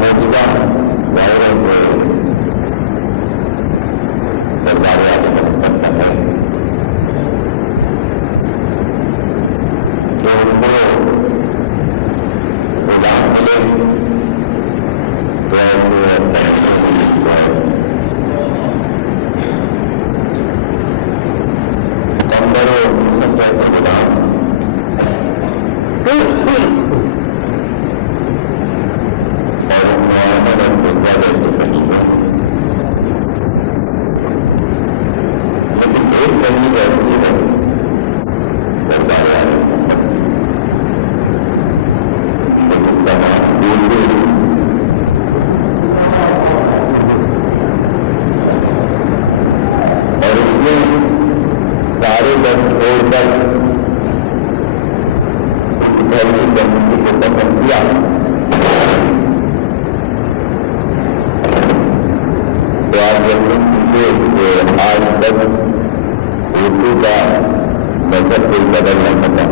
موجودہ ظاہر ہے کہ سرکار اعظم کرتا ہے کہ ان کو غلام ملے تو کمبر سب ایسے غلام لیکن ایک کمی ایسی ہے سرکار اور اس میں سارے دن چھوڑ کر اس گھر کی زندگی کو پسند کیا تو آپ یہ آج تک اردو کا مذہب کوئی بدل نہ سکا.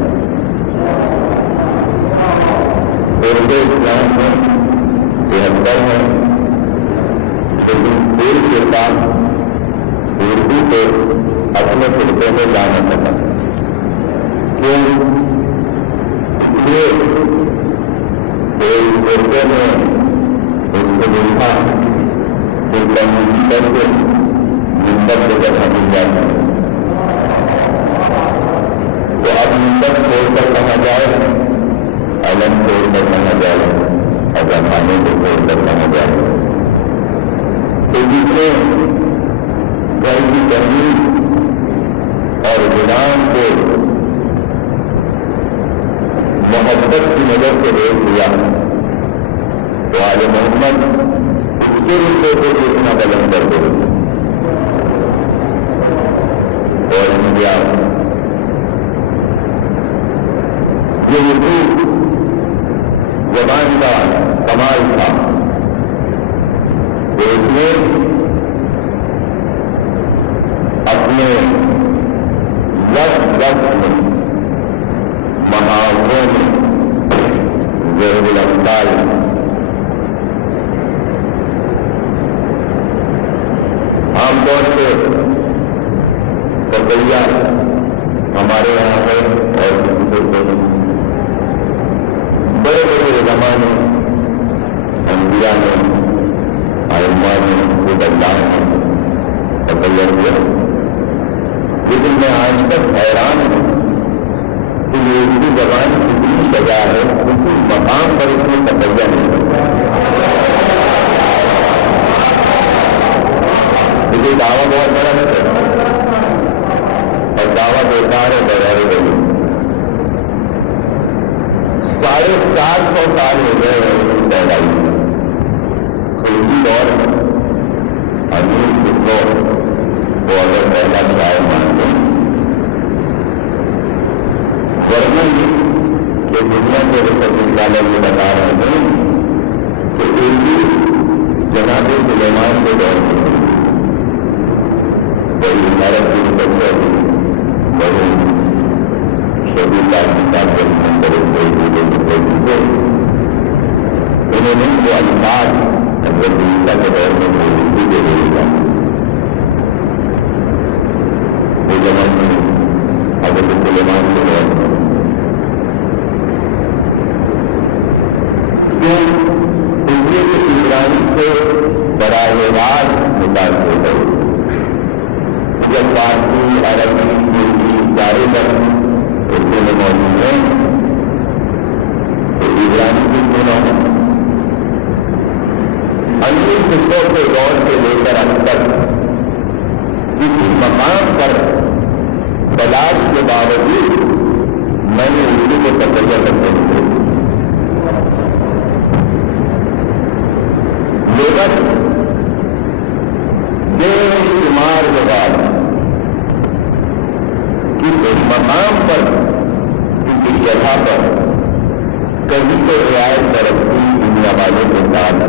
اردو اسلام میں 73 ہے لیکن کوئی فرقہ اردو کو اپنے فرقے میں لا نہ سکا. کیوں؟ اس لیے کوئی فرقے میں اس کو دیکھا کر کے منبر سے جگہ مل جاتی ہے تو اب منبر چھوڑ کر کہاں جائے, علم چھوڑ کر کہاں جائے, اگر خانے کو چھوڑ کر کہاں جائے. تو جس نے گھر کی ترمیم اور غلام کو محبت کی نظر سے دیکھ لیا تو آج محمد اس کے رشتے کو اتنا بلند کر دے اور انڈیا یہ اردو زبان کا کمال تھا کہ اس نے اپنے لفظ میں محاوروں میں ضرور الافعال عام طور سے کبیا ہمارے یہاں ہے اور کسی کو بڑے بڑے علماء نے, انبیاء نے, ائمہ نے, خود اللہ نے تبیہ کیا. لیکن میں آج تک حیران ہوں کہ یہ اردو زبان کتنی سزا ہے کسی مقام پر اس نے تبیہ نہیں کیا. یہ دعویٰ بہت بڑا ہے اور دعویٰ بیکار ہے بغیر دلیل. 750 سال ہو گئے پیدائی خلقی دور امیر خسرو کو اگر پہلا شاعر مانتے ورنہ کہ دنیا کے ریسرچ اسکالر یہ بتا رہے ہیں کہ اردو جناب سلیمان کے دور میں بڑی عمارت کی بچے بڑے شہید an انہوں نے وہ الفاظ حضرت عیسیٰ کے دور میں موجودگی کے لیے لیا. وہ زمان میں حضرت سلیمان کے دور میں کیوں اس لیے کہ عبرانی سے براہ راست متاثر ہو گئے. جب فارسی عربی ترکی سارے لفظ اردو میں موجود ہیں تو عبرانی بھی کیوں نہ ہو. امیر خسرو کے دور سے لے کر اب تک کسی مقام پر تلاش کے باوجود میں نے اردو کو تبیہ کرتے ہوئے لغت بے شمار جگہ کسی مقام پر کسی جگہ پر کبھی تو رعایت برتتی دنیا والوں کے ساتھ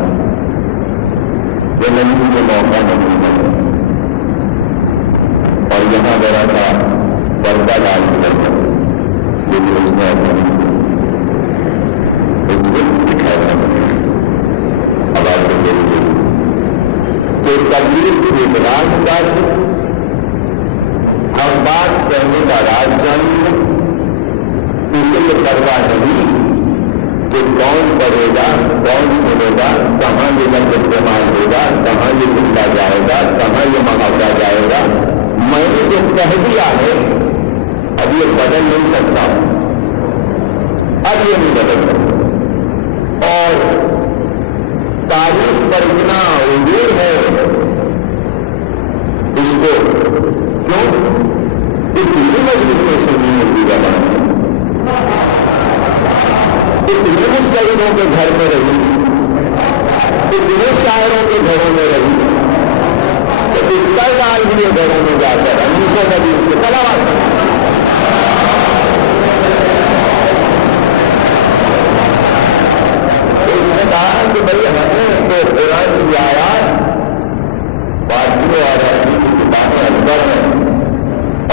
یہ نہیں کے موقع نہیں ہے. اور یہاں ذرا سا پردہ ڈال کر لیکن اس میں ایسا نہیں اس کو دکھایا تبلیغ کی اطلاع چاہیے، ہم بات کہنے کا راز جانیے، اسے یہ پرواہ نہیں کہ کون کرے گا، کون سنے گا، کہاں یہ لفظ استعمال ہوگا، کہاں یہ جملہ جائے گا، کہاں یہ محاورہ جائے گا۔ میں نے جو کہہ دیا ہے اب یہ بدل نہیں سکتا، اب یہ نہیں بدل سکتا، اور تاریخ پر اتنا عبور ہے اس کو کیوں اتنی مجلس میں سنی ہوتی زبان، اتنے مستعدوں کے گھر میں رہی، اتنے شاعروں کے گھروں میں رہی، تو اتنا ڈال دیے گھروں میں جا کر انیسوں نبی اس کے سلامات اس نے کہا کہ بھائی ہمیں تو قرآن کی آیات فارسی اور عربی کی کتابیں اندر ہیں،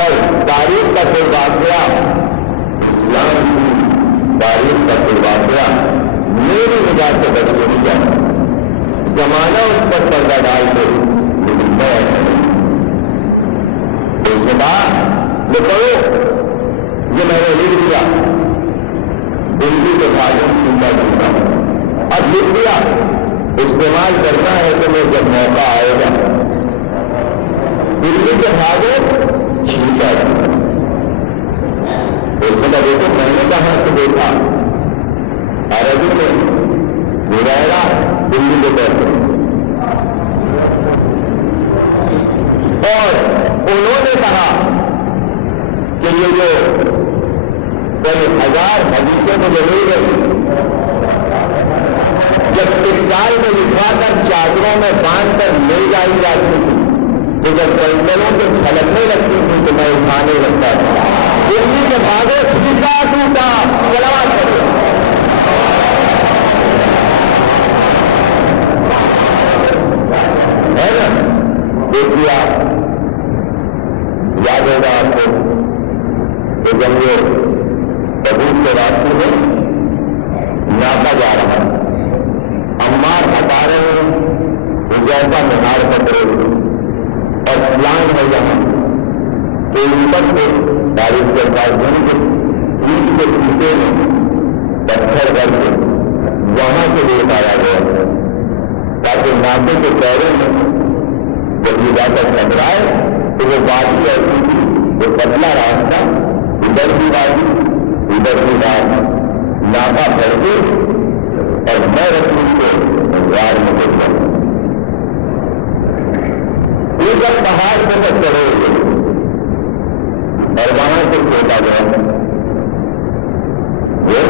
اور تاریخ کا کوئی واقعہ، اسلام کی تاریخ کا کوئی واقعہ میری نگاہ سے بچ نہیں جاتا، زمانہ اس پر پردہ ڈال دے، لیکن میں ایسا نہیں۔ اس نے کہا وہ کرو یہ میں نے لکھ دیا، دلی کے خادم سنتا سنتا اب لکھ دیا، استعمال کرنا ہے تو میں جب موقع آئے گا۔ دلی کے خادم چھینتا اس نے کہا دیکھو میں نے کہاں سے دیکھا، عربی میں مریرہ دلی کے طور پر، اور انہوں نے کہا کہ یہ جو کئی ہزار حدیثیں مجھے مل گئی، جب ٹکسال میں لکھوا کر چادروں میں باندھ کر لے جائی جاتی تھی، تو جب کنٹلوں سے چھلکنے لگتی تھی تو میں اٹھانے لگتا تھا۔ دلی کے بھاگے ٹھیکا ٹوٹا سلامات کرو، ہے نا؟ دیکھیے آپ یاد ہوگا آپ کو کہ جب یہ تبوک کے راستے میں ناپا جا رہا، عمار ہٹا رہے ہیں، حذیفہ مینار پکڑے ہوئے، اور پلان ہے یہاں کہ اوپر سے بارش کے بعد کے پیٹ کے پیچھے میں پتھر کر کے وہاں سے لے آیا گیا تاکہ ناپے کے پیروں میں جب یہ جا کر ٹکرائے تو وہ وادی ایسی تھی، وہ پتلا راستہ، ادھر بھی وادی ادھر بھی وادی، ناپا بھر کے اور میں رسول کو غار میں دیکھا، یہ جب پہاڑ پہ تک چڑھے ہوئے اور وہاں سے چھوٹا گیا وہ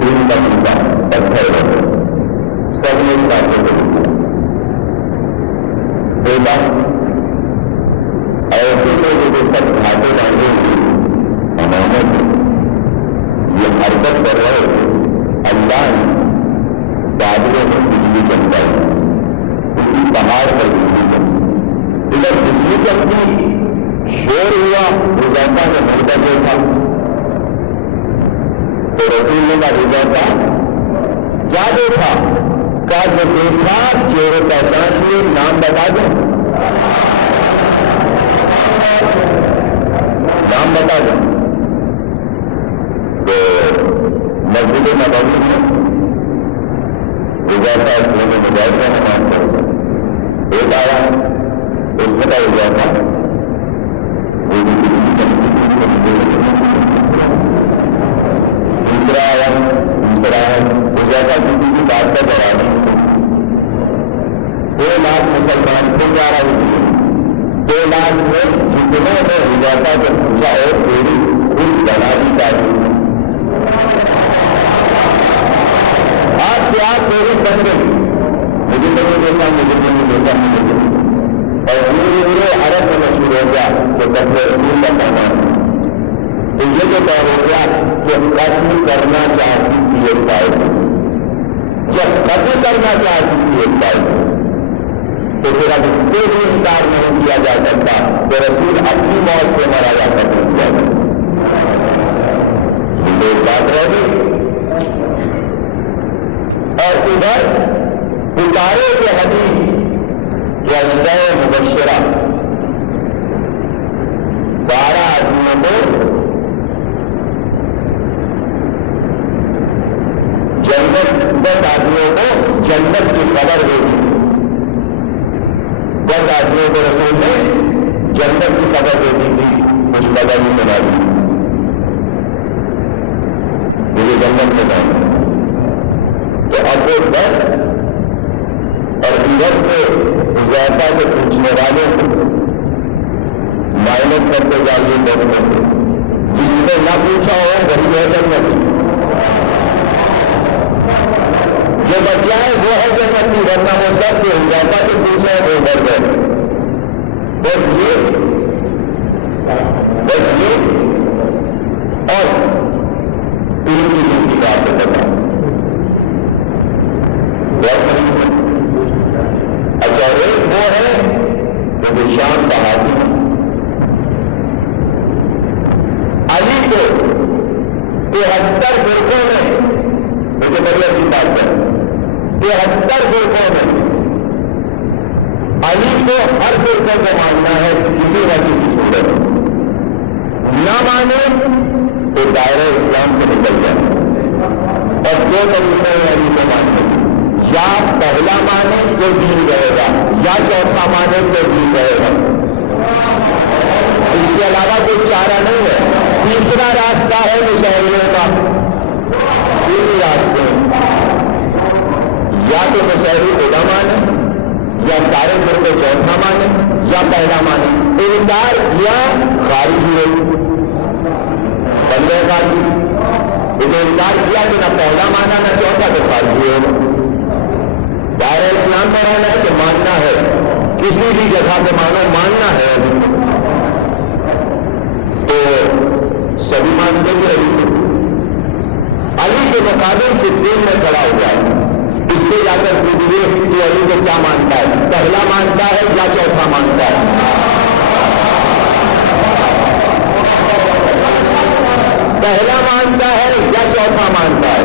تین کا پتھر بنے، سب نے باتیں بیٹا ایسے لوگوں کے سب گھاٹے ڈالے امانت یہ حرکت کر رہے اللہ نے بادلوں میں بجلی چمکائی، اسی پہاڑ پر بجلی چمکی، ادھر بجلی چمکی، شور ہوا، حذیفہ نے مردہ دیکھا تو رسول نے کہا حذیفہ کیا دیکھا؟ کہا جو دیکھا چہرے پہچان لیے، نام بتا دیں، نام بتا دیں۔ تو مسجد نبوی میں حذیفہ اس میں بیٹھ رہے نماز پڑھتے، ایک آیا اس میں کہا حذیفہ دوسرا آیا حذیفہ کسی کی بات کا جواب نہیں، 2 لاکھ مسلمان کو جا رہا ہے، 2 لاکھ میں جتنے نے حذیفہ سے پوچھا اور تیری کچھ بنا دی چاہیے، آپ سے آپ میری بن گئی، مجھے نہیں دیکھا، مجھے نہیں دیکھا، مجھے نہیں، اور پورے پورے عرب میں مشہور ہو گیا تو کپڑے رسول کا پیغام، تو یہ جو طے ہو گیا کہ قتل کرنا چاہتی تھی ایک بات، جب قتل کرنا چاہتی تھی ایک بات تو پھر اب اس سے بھی انکار نہیں کیا جا سکتا کہ رسول اپنی موت سے مرا جا سکتا ہے، ایک بات رہ گئی۔ اور ادھر اتارے کے حدیث کہ اشرۂ مبشرہ 12 آدمیوں کو جنت، 10 آدمیوں کو جنت کی خبر دے دی. 10 آدمیوں کو رسول نے جنت کی خبر دے دی تھی، کچھ خبر نہیں بنا دی، مجھے جنت میں جانا. تو اب وہ 10 اور ادھر سے حذیفہ کے پوچھنے والے مائنس کرتے جائیے 10 میں سے. جس نے نہ پوچھا ہو وہی ہے جنت، جو بچہ ہے وہ ہے جنت کی، ورنہ وہ سب کے حذیفہ کے پوچھے وہ ڈر گئے. بس یہ اور تین کی جن کی بات بتا اچھا. ایک وہ ہے جو شام بہادی علی کو 73 فرقوں میں، مجھے بڑی اچھی بات ہے، 73 فرقوں میں علی کو ہر فرقے کو ماننا ہے کسی نہ کسی صورت. نہ مانے تو دائرہ اسلام سے نکل جائے. اور 2 طریقے ہیں علی کو ماننے، یا پہلا مانے تو دین رہے گا، یا چوتھا مانے تو دین رہے گا. اس کے علاوہ کوئی چارہ نہیں ہے. تیسرا راستہ ہے مشاہدوں کا. تین راستے، یا تو مشاہدی خدا مانے، یا سارے فرقے چوتھا مانے، یا پہلا مانے. انکار کیا خارج ہوئے، بندے خارجی. لیکن انکار کیا کہ نہ پہلا مانا نہ چوتھا تو خارج ہوئے. دائرہ اسلام میں رہنا ہے کہ ماننا ہے، کسی بھی جگہ پہ مانو، ماننا ہے. تو سبھی مانتے کہ علی کے مقابل صدیق میں کھڑا ہو جائے. اس سے جا کر پوچھیے کہ علی کو کیا مانتا ہے، پہلا مانتا ہے یا چوتھا مانتا ہے. پہلا مانتا ہے یا چوتھا مانتا ہے.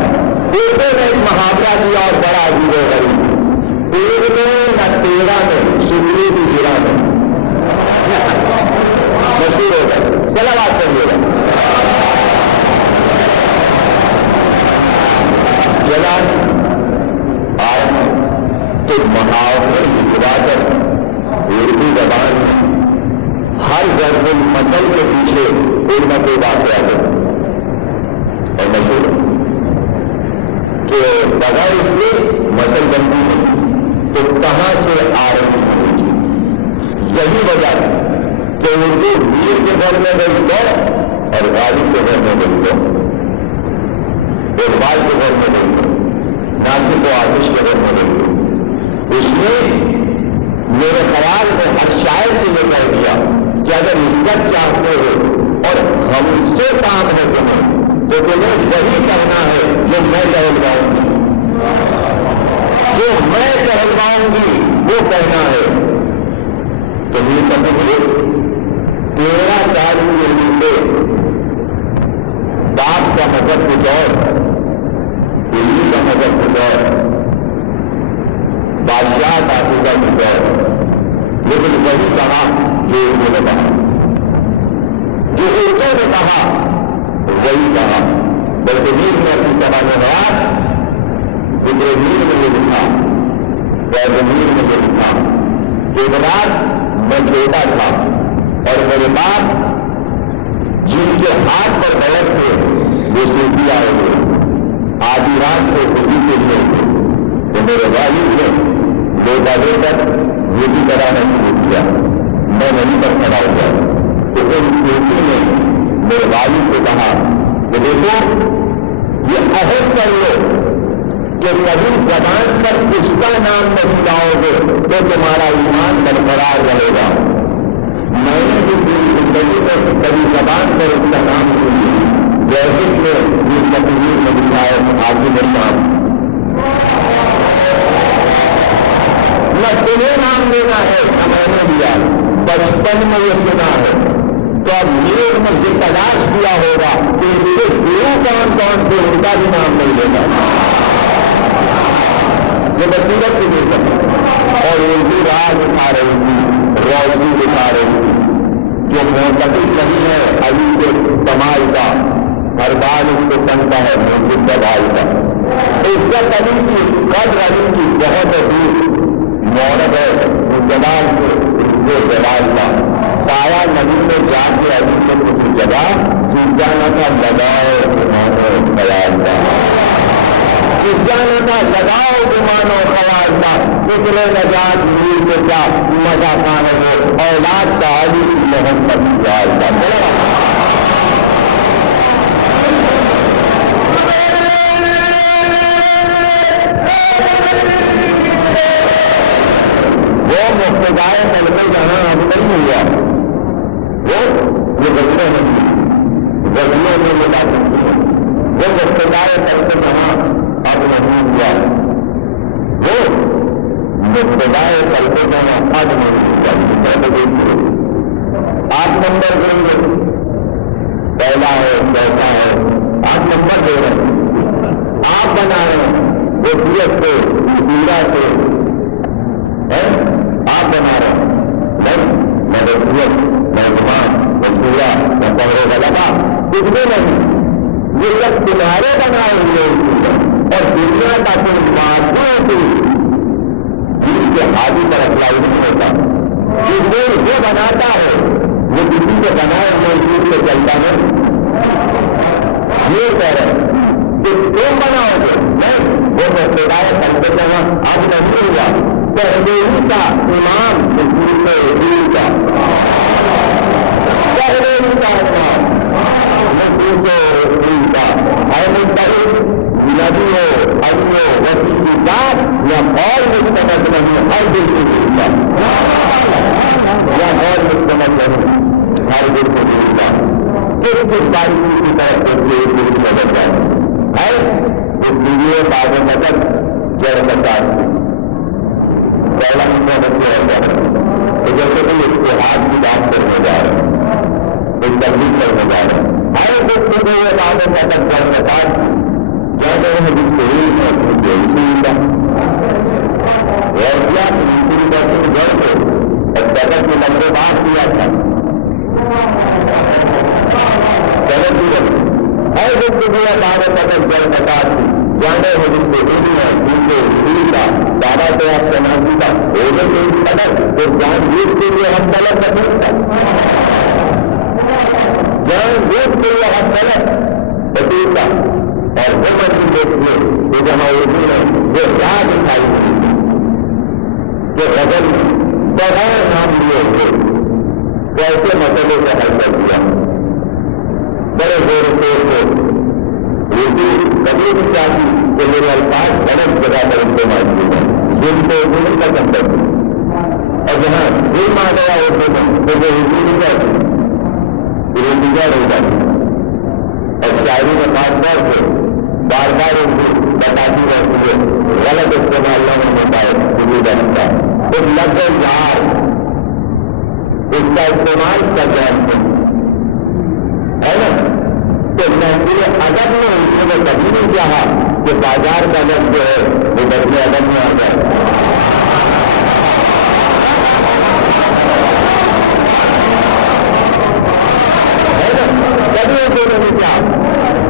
اردو نے ایک محاورہ دیا اور بڑا عجیب و غریب. ایک میں نہ 13 میں سکری کی گرا میں مشہور ہوگا. چلا بات کریے گا چلا تو محاورے کی گرا کر اردو زبان میں ہر ضرب المثل کے پیچھے کوئی نہ کوئی بات ہے اور مشہور کہ بغیر اس کے مسل بنتی ہے تو کہاں سے آ رہی ہے. یہی وجہ ہے کہ اردو میر کے گھر میں گئی تو اور غالب کے گھر میں گئی تو، اقبال کے گھر میں گئی تو، ناصر و آتش کے گھر میں گئی تو. اس نے میرے خیال میں ہر شاعر سے یہ کہہ دیا کہ اگر عزت چاہتے ہو اور ہم سے کام ہے تمہیں تو تمہیں وہی کرنا ہے جو میں کہلواؤں گی. جو میں کہلواؤں گی وہ کہنا ہے. تو یہ سمجھے 13 تاریخ کے لیے باپ کا مذہب کچھ اور، دلی کا مذہب کچھ اور، بادشاہ دادو کا کچھ اور. لیکن وہی کہا جو اردو نے کہا، جو اردو نے کہا وہی کہا. بلکہ میر نے اپنی زبان میں ذکر میر میں یہ لکھا، فیض میر میں یہ لکھا کہ ایک رات میں چھوٹا تھا اور میرے باپ جن کے ہاتھ پر بیٹھ تھے وہ صوفی آئے ہوئے، آدھی رات کو خوشی کے لیے تو میرے والد نے لوٹا لے کر یہ بھی کرانا شروع کیا. میں وہیں پر کھڑا ہو گیا. تو ان صوفی نے میرے والد کو کہا کہ دیکھو یہ عہد کر لو کہ کبھی زبان پر اس کا نام نہیں لاؤ گے تو تمہارا ایمان برقرار رہے گا. میں نے بھی پوری زندگی میں کبھی زبان پر اس کا نام نہیں لیا. جیسے کہ یہ تقریر میں لکھا ہے حاکم صاحب، نہ تمہیں نام لینا ہے نہ میں نے لیا، بچپن میں یہ سنا ہے. تو اب میر نے یہ تلاش کیا ہوگا کہ اس کے گرو کون کون تھے ان کا بھی نام نہیں لینا. یہ بصیرت کی نعمت ہے اور اردو راہ دکھا رہی تھی، روشنی دکھا رہی تھی، جو معتقد نہیں ہے علی کے کمال کا، ہر بار اس کو بنتا ہے موجود دبال کا. عزت علی کی، قدر علی کی بہت عزیز مورد ہے وہ جلال سے اس جلال کا. پایا نبی میں جا کے علی سے کچھ جگہ چیز جانا تھا لگاؤ گمان خیال کا، چیز جانا تھا لگاؤ گمان و خیال کا. فکر نجات میر کے کیا مزہ خان ہے وہ اولاد کا علی کی محمد خیال کا. وہ مقتدائے ملکے جانا اب نہیں ہوا، وہ غزلیں نہیں، غزلوں میں یہ بات نہیں ہے. وہ مقتدائے ملکے جانا اب نہیں ہوا، وہ مقتدائے ملکے جانا اب نہیں ہوا. آپ نمبر دیں گے، پہلا ہے کیسا ہے، آپ نمبر دے رہے ہیں، آپ بنا رہے ہیں وصیت سے سیرا سے آپ بنا رہے ہیں، میں وصیت میں گمان وسیلہ میں پہرے غلبہ کچھ بھی نہیں. یہ سب کنارے بنائے ہوئے اور دنیا کا کوئی معصوم تھی جس کے حاضی پر اپلائی نہیں ہوتا. جو دیر وہ بناتا ہے وہ کسی کے بنائے ہوئے چیز سے چلتا نہیں. یہ کہہ رہے ہیں کہ تم بناؤ گے نہیں، وہ مقتدائے کرتے جانا اب نہیں ہوا. پہلے ہی کا امام دوسرے دین کا، پہلے ہی کا امام دوسرے دین کا ہے مستحق نبی ہو علی ہو وسیع کی بات یا اور مستمد نہیں ہر دل کی دین کا، یا اور مستمد نہیں ہر دل کی دین کا. کس کس باریکی کی طرف سے ایک دل کی مدد ہے اس لیے بعض مدد جڑ بتا پہلا ہم نے بچے ہوتا ہے تو جیسے کہ اتحاد کی بات کرنے جا رہے ہیں، کوئی تبدیل کرنے جا رہے ہیں، ہر وقت کو یہ بات مدد جڑ بتا جاتے ہیں جس کو ہی کا اور کیا دوسری باتیں جڑ کو اور جگت کے لمبے بات کیا تھا ہر وقت کو یہ بات مدد جڑ بتا جانے ہیں جس کو دین ہے دوسرے دین کا دادا تو آپ سماجی کا ہونے کے قدر تو جان بوجھ کے لیے ہم غلط نہیں تھا، جان بوجھ کے لیے ہم غلط بتیل کا. اور وہ مرضی دیکھیے کہ جہاں اردو ہے وہ کیا دکھائی ہوئی کہ غزل بغیر نام لیے ہوئے کیسے مسئلے کو حل کر دیا. بڑے زور شور سے اردو کبھی بھی چاہتی کہ میرے الفاظ غلط جگہ پر استعمال کیے جائیں، جن کو اردو نہیں پسند کرتی، اور جہاں ظلم آ گیا اردو میں تو وہ اردو نہیں کرتی، پھر اردو کیا رہ جاتی. اور شاعری میں خاص طور سے بار بار اردو بتاتی رہتی ہے غلط استعمال نہ ہونے پائے اردو کا تو لفظ یار اس کا استعمال کر جانتے ہے نا. تو محفوظ ادب میں اردو نے کبھی نہیں چاہا کہ بازار کا ادب جو ہے وہ بدلے ادب میں آ جائے. کبھی اردو نے نہیں چاہا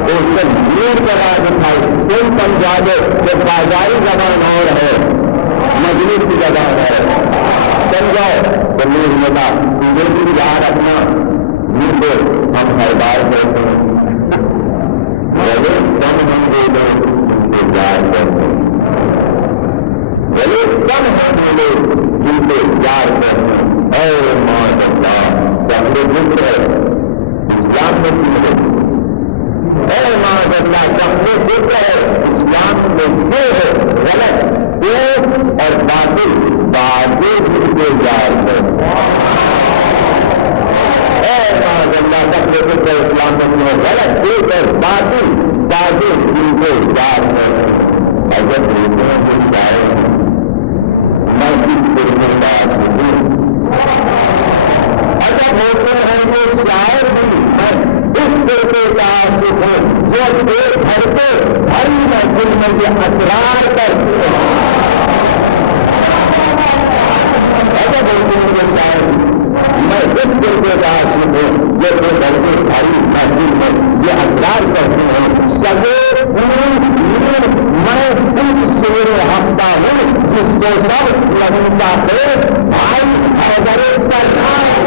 تو اس سے نیٹ کا راج اٹھائی تم سمجھا دو کہ بازاری زبان اور ہے مجلس کی زبان ہے سمجھاؤ تو نیٹ ہوتا تجھے بھی یاد رکھنا جن کو ہم ہر بار کرتے ہیں بھلے کم ہم بولے انتظار کرتے ہیں، بھلے کم ہم بولے انتظار کرتے ہیں. اے ماں اللہ کمرے ذکر ہے اسلام میں کی ملے، اے ماں اللہ کمرے ذکر ہے اسلام میں یہ ہے غلط سوچ اور باطل باطل انتظار کرتے اللہ تک اسلام میں غلط ایک ہے باطل باطل جن کو یاد ہے. اگر مل جائے میں کس فرقے کا عاشق ہوں، اگر ہوتے ہیں وہ شاید بھی میں اس فرقے کا عاشق ہوں جو پیٹ بھر کے ہر محفل میں یہ اسرار کرتے ہیں. ایسا بولتے ہیں کہ شاید میں اس دل کے عاشق ہوں جو بھر کے بھاری محفل میں یہ اسرار کرتے ہیں. سگے میں اس شیر ہفتہ ہوں جس کو سب لگتا ہے بھائی حیدر کرنار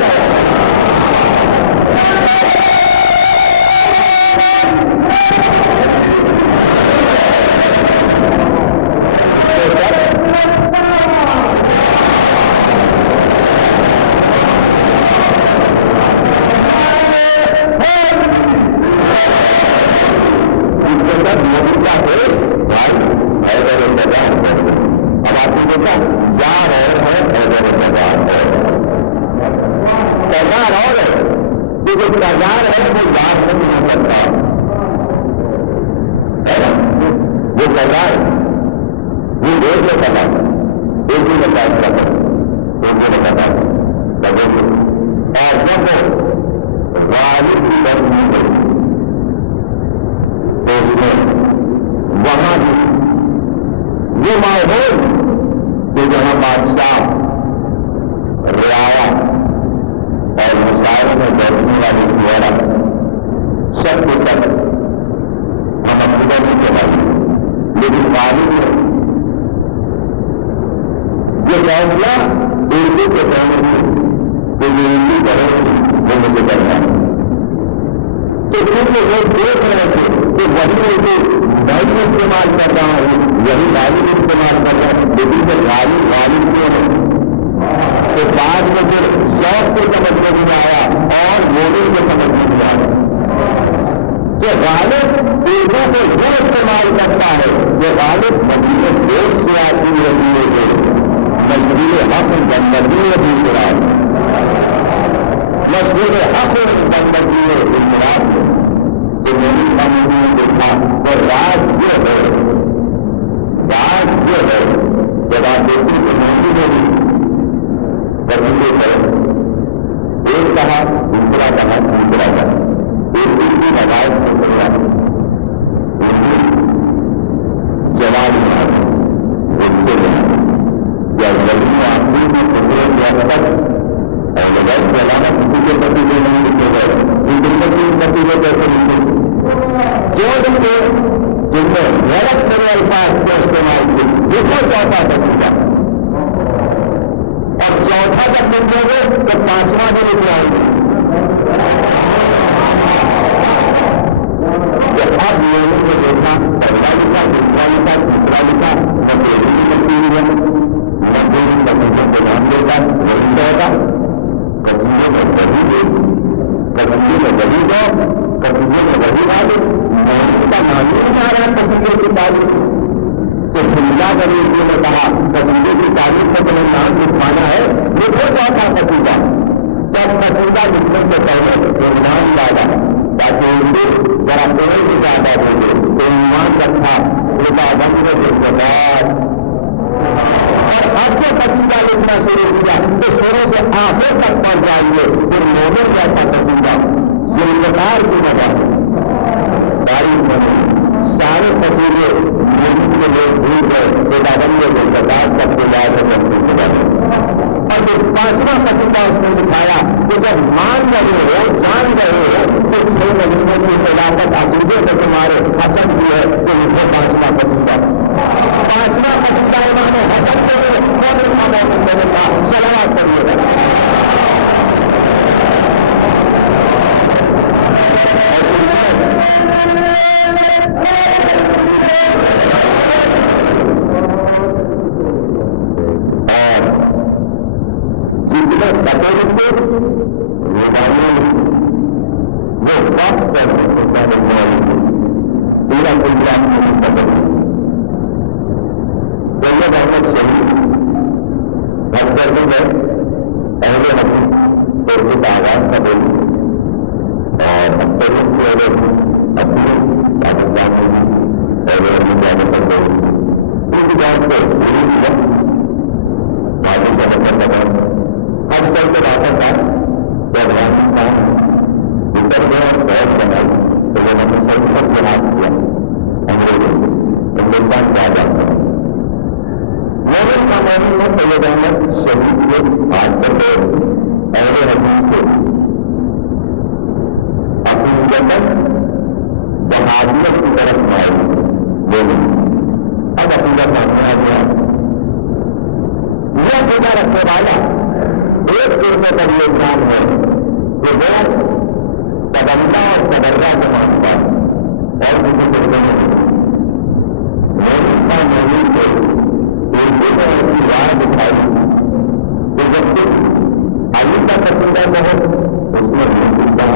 بازار ہے وہ بات نہیں ہو سکتا ہے نا. وہ بازار وہ ایک میں پتا ایک بھی بتا سکتا ایک بھی بتا اور جب غالب کی بات نہیں ہوئی تو اس میں وہاں یہ ماحول کہ جہاں بادشاہ رعایا اور مشاعرے میں بیٹھنے والی دوارا سب کے سب ہم اپنے نہیں چلائیں لیکن غالب ہے یہ فیصلہ اردو کے کہنے میں کہ یہ اردو کریں وہ مجھے کرنا ہے. تو کیونکہ وہ دیکھ رہے تھے کہ وہی اردو میں بھی استعمال کر رہا ہوں یہی غالب استعمال کر رہا ہوں لیکن جب غالب کیوں ہے تو بعد میں پھر شوق کو سمجھ میں نہیں آیا اور مولوی کو سمجھ میں نہیں آیا کہ غالب اردو کو وہ استعمال کرتا ہے جو غالب مدینہ دوست سے آتی ہے مشہور حق بندگی انقلاب مشہور حق بندگی انقلاب تو میری فیملی نے دیکھا تو راز یہ ہے جب آپ دیکھیں کہ مہنگی میں بھی بدلے کریں ایک کہا دوسرا کہا تیسرا کہا ایک دوسری روایت کو کرنا جواب اس سے یا جلدی آخری میں قدرت یا تک اور لگائی کے علاوہ کسی کے پتی کو نہیں لکھے گئے ان دنیا کی پتی کو کیسے لکھے جو جن میں غلط کرے الفاظ کو استعمال کیے دیکھو چوتھا پتیجہ اور چوتھا جب لکھو گے تو پانچواں بھی لکھ آئیں گے. اب لوگوں نے دیکھا پہلا لکھا دوسرا لکھا تیسرا لکھا نہ پہلی لکھی ہوئی ہے نہ کوئی قصیدے کو نام دیتا وہی کہتا قصیدے میں وہی دے قصیدے میں وہی دو قصیدے میں وہی ڈالو موضوع کا نام ہی نہیں آ رہا قصیدے کی تعریف تو سمجھا کر نے کہا قصیدے کی تعریف میں تمہیں نام لکھوانا ہے لکھو چاہتا قصیدہ جب قصیدہ لکھنے سے پہلے ایمان ڈالا تاکہ اردو ذرا تھوڑے سے زیادہ بولے تو ایمان رکھا خدا بند اور اب سے قصیدہ لکھنا شروع کیا تو شروع سے آخر تک پہنچائیے پھر مومن جیسا قصیدہ یہ انتظار کی نظر تاریخ بنے سارے قصیدے ملک کے لوگ بھول گئے خدا بند اور سب کو لا کر اور جو پانچواں قصیدہ اس نے دکھایا کہ جب مان رہے ہو جان رہے ہو تو چھ مہینوں کی خلافت عقیدے سے تمہارے حسن کی ہے تو لکھو پانچواں قصیدہ انہوں نے حسن کرے اور صلوات کریے گا جتنے پتے لکھتے روزانہ وہ وقت پر پورا پنجاب میں بدل سید احمد شہید بس کرنے گئے پہلے ہم اردو کا آغاز کا بولیں اور اکثریت کی عورت اپنی پاکستان میں بھی اور مجاہدہ کر رہے ہیں ان کی بات سے پوری وقت بازو کا مطلب لگا آج کل کے واپس آئے تو افغانستان اتر گئے اور بہت بنائی تو وہ ہمیں سب جناب زمانے میں سید احمد شہید کے ہاتھ پر گئے اہل حدیث سے حقیقتاً جہادیت کی طرف آئے لیکن اب عقیدہ سامنے آ گیا یہ عقیدہ رکھنے والا ایک فرقے پر یہ الزام ہے کہ وہ تبندہ اور تبرہ کو مانتا ہے اور کسی فرقے میں موجودہ موجود کو اردو میں ایسی رائے دکھائی کہ جب کچھ علی کا پسندہ ہے اس میں موجود تھا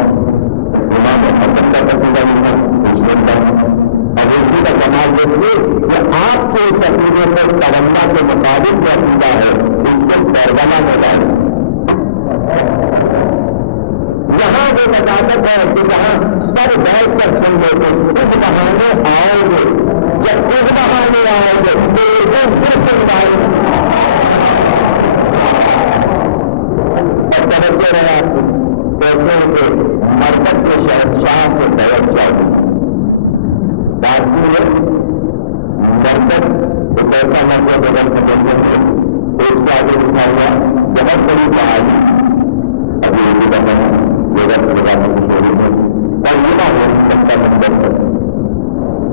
امام حسن کا پسندہ لکھا اس میں تھا اور اردو کا کمال دیکھیے کہ آپ کے اس عقیدے پر تبندہ کے مطابق جو عقیدہ ہے اس کو دربنا میں ڈالیں یہاں وہ مطابق ہے کہ جہاں سر بیٹھ کر سن لیتے خود بہانے آؤ گے جب خود بہانے آؤ گے تو ایک پھر سنبھال اور توجہ رہا کہتے ہیں کہ مرکز کے شہنشاہ سے بیعت چاہیے باقی ہے مرکز ایک ایسا مرکز بدل سکتے ہیں ایک سے آگے لکھا ہوا بہت بڑی کہانی ابھی اردو کا ہے جگہ لگانے کی شروع میں اور یہ ہے سب کا نمبر ہے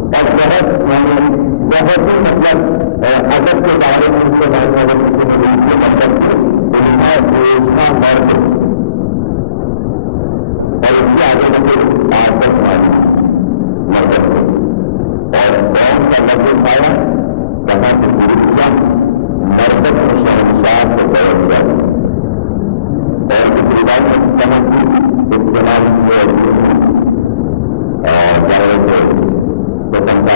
اور بہت ہی مطلب ادب کے بارے میں ان کے بارے میں اگر کسی نے یہ مطلب دنیا دیشنا مرد اور اس کے آگے میں بات کر پائی مرکز کو اور قوم کا مرکز پایا جہاں سے شروع کیا مرکز کے شہنشاہ سے بیعت کیا اور دوسری بات سمجھ استعمال کیے اور ظاہر سے پسندہ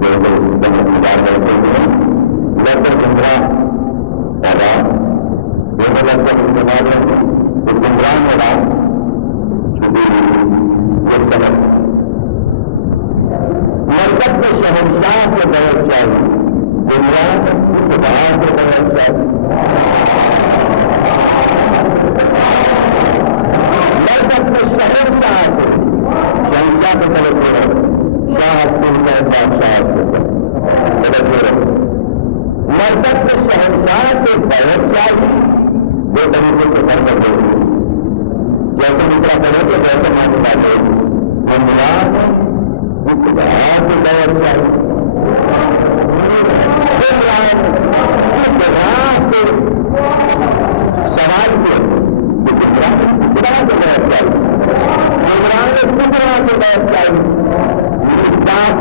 جو سمجھدار رہتے ہیں لفظ گمراہ پیدا جو لفظ استعمال ہے تو گمراہ والا یہ سمجھ مرکز کے شہنشاہ سے بیعت چاہیے گمراہ خدا سے بیعت چاہیے مرکز کے شہنشاہ سے شہنشاہ کو طرف دے رہے شاہ سے بادشاہ سے طرف دے رہے مرکز کے شہنشاہ سے بیعت چاہیے دو طریقے سے گھر کر دیں جیسے دوسرا کرے تو ویسے مان پاتے وہ مراد خدا سے بیعت چاہیے سوال کے خدا سے بیعت چاہیے عمران خدا سے بیعت چاہیے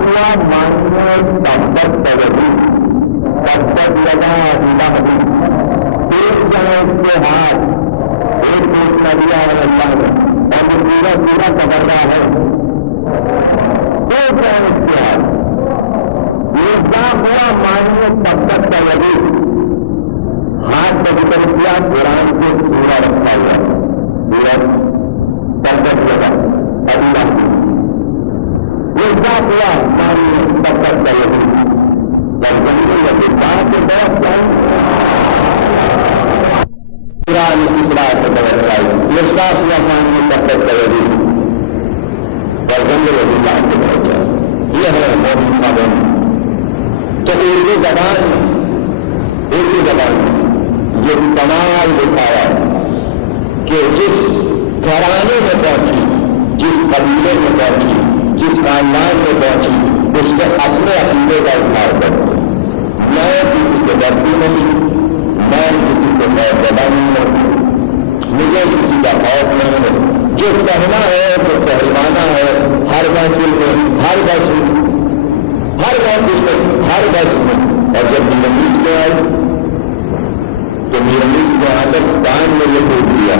ہوا ماننے تبت تبدی تبت لگا لہدی ایک جگہ اس کے ہاتھ ایک دوست ندیا ہے اللہ نے اور وہ پورا پورا تبرہ ہے ایک جگہ اس کے ہاتھ ہوا ماننے تبت تبدی ہاتھ بدل کیا قرآن کو پورا رکھا ہوا پورا تبت لگا اللہ یہ ہوا ماننے تبت تبدی قرآن اس رات سے بدل چاہیے مصطاف یا ماننے تبت تبدی برزنگ اللہ سے بدل چاہیے یہ ہے مومن کا مومن تو اردو زبان اردو زبان یہ کمال دکھایا کہ جس گھرانے میں پہنچی جس قبیلے میں پہنچی جس خاندان میں پہنچی اس کے اپنے عقیدے کا اظہار کرتی میں کسی کو ڈرتی نہیں میں کسی کو بیدبا نہیں ہوں مجھے کسی کا خوف نہیں ہے جو کہنا ہے جو کہلوانا ہے ہر محفل میں ہر بس میں ہر محفل میں ہر بس میں اور جب میرمس میں آئی تو میرمس میں آ کر کان میں یہ بول دیا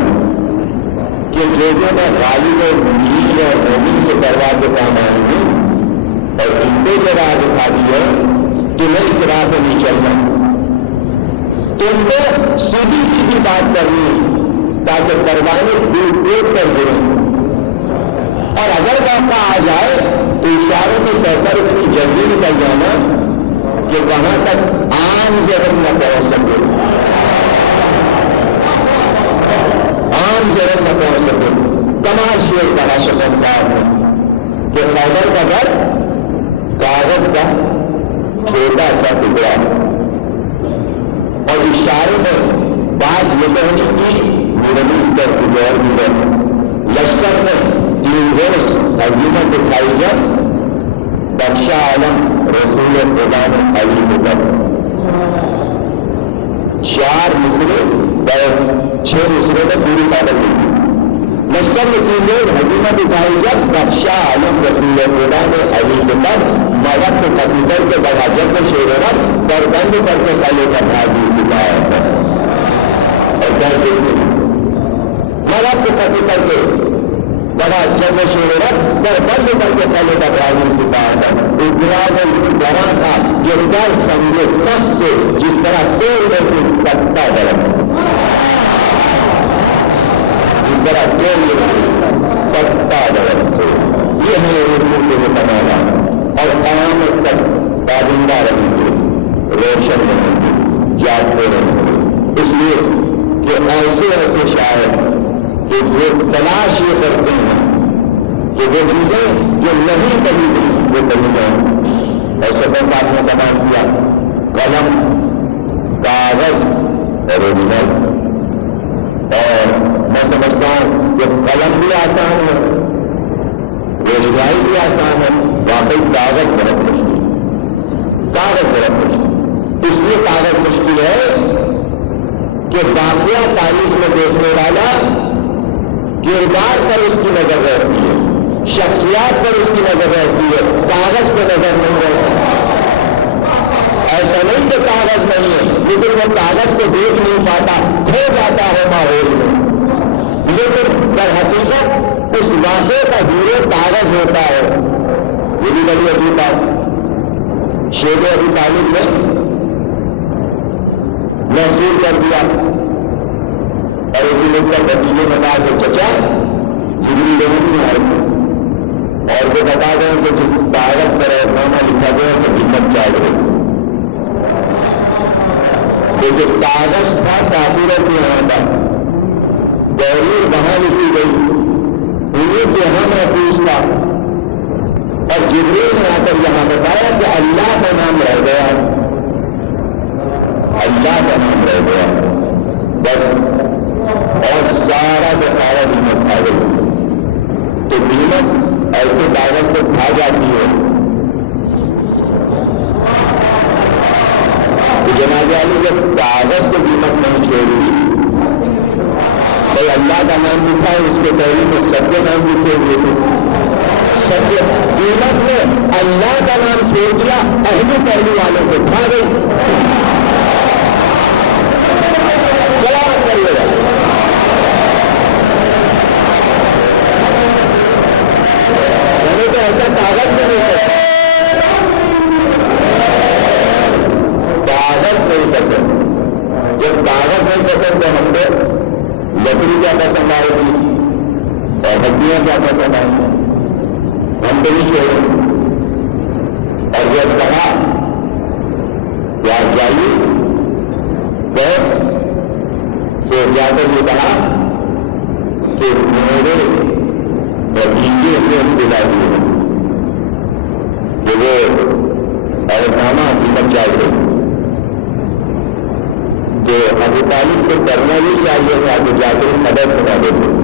کہ جو میں غالب اور میر اور مومن سے کروا کے کام آئیں گے اور ان کو جو راہ دکھا دی ہے تمہیں اس راہ پہ نہیں چلنا تم کو سیدھی سیدھی بات کرنی تاکہ پروانے دور دور کر دیں اور اگر موقع آ جائے تو اشاروں میں کہہ کر اتنی جلدی نکل جانا کہ وہاں تک عام ذہن نہ پہنچ سکے عام ذہن نہ پہنچ سکے کمال شیر کا شکن صاحب ہے کہ خیبر کا گھر کاغذ کا چھوٹا سا ٹکڑا اور اشارے میں بات یہ کہنے کی مینسٹر گورنر لشکر میں 3 روز حکومت دکھائی جب بخشا عالم رسول خدا نے علی مدد 4 مصرے اور 6 مصرے میں پوری تعداد دی لشکر میں 3 روز حکومت دکھائی جب بخشا عالم رسول خدا نے علی مدد مدد کو قتل کے بڑا جب شیر رب در بند کر کے پہلے کا بھاگی سکھایا تھا اور درد مدد کو قتل کر کے بڑا جب شیر رب در بند کر کے پہلے کا بھاگی سکھایا تھا ڈرا تھا جو ڈر سمجھے سب سے جس طرح تیل میں کوئی پتا درخت جس طرح تیل میں پتا درخت سے یہ ہے اردو کے بنانا اور قیامت تک پابندہ رہیں گے روشن رہیں گے جاگتے رہیں گے اس لیے کہ ایسے شاعر کہ جو تلاش یہ کرتے ہیں کہ وہ چیزیں جو نہیں بنی گئی وہ بنی جائیں ایسے بند آپ نے تمام کیا قلم کاغذ اوریجنل اور میں سمجھتا ہوں کہ قلم بھی آسان ہے روشنائی بھی آسان ہے واقعی کاغذ بہت مشکل کاغذ بہت مشکل اس لیے کاغذ مشکل ہے کہ واقعہ تاریخ میں دیکھنے والا کردار پر اس کی نظر رہتی ہے شخصیات پر اس کی نظر رہتی ہے کاغذ پہ نظر نہیں رہتی ایسا نہیں کہ کاغذ نہیں ہے لیکن وہ کاغذ کو دیکھ نہیں پاتا کھو جاتا ہے ماحول میں لیکن در حقیقت اس واقعے کا ہیرو کاغذ ہوتا ہے یہ بھی بڑی عجیب بات شیخ ابی طالب نے محسوس کر دیا اور اسی لوگ کا بتیجے بتا کہ چچا جگری لوگوں کی آئے اور وہ بتا دیں کہ جس کاغذ پر نامہ لکھا گیا تو قیمت چاہ رہے لیکن کاغذ تھا تعبیرت میں یہاں کا تحریر وہاں لکھی گئی انہیں کے یہاں محفوظ تھا اور جبریل نے آ کر یہاں بتایا کہ اللہ کا نام رہ گیا اللہ کا نام رہ گیا بس اور سارا کا سارا قیمت کھا گئی تو قیمت ایسے کاغذ کو کھا جاتی ہے تو جناب علی جب کاغذ کو قیمت نہیں چھوڑی بھائی اللہ کا نام لکھا ہے اس کے پہلے میں سب کے نام لکھے ہوئے تھے سب کے قیمت میں اللہ کا نام چھوڑ دیا اہلی پہلو والوں کو کھا گئی سلامت کریے گا ہمیں تو ایسا کاغذ میں نہیں کرتا کاغذ نہیں پسند جب کاغذ نہیں پسند تو ہم کو لکڑی کیا پسند آئے گی اور ہڈیاں کیا پسند آئیں گی ہم تو نہیں چھوڑیں اور جب کہا کہ آپ جائیے تو جا کر یہ کہا کہ میرے بھتیجے سے دلا دیے کہ وہ عہدنامہ حکومت چاہیے تو ابو طالب کو کرنا ہی چاہیے تھا کہ جا کر خبر سنا دیتے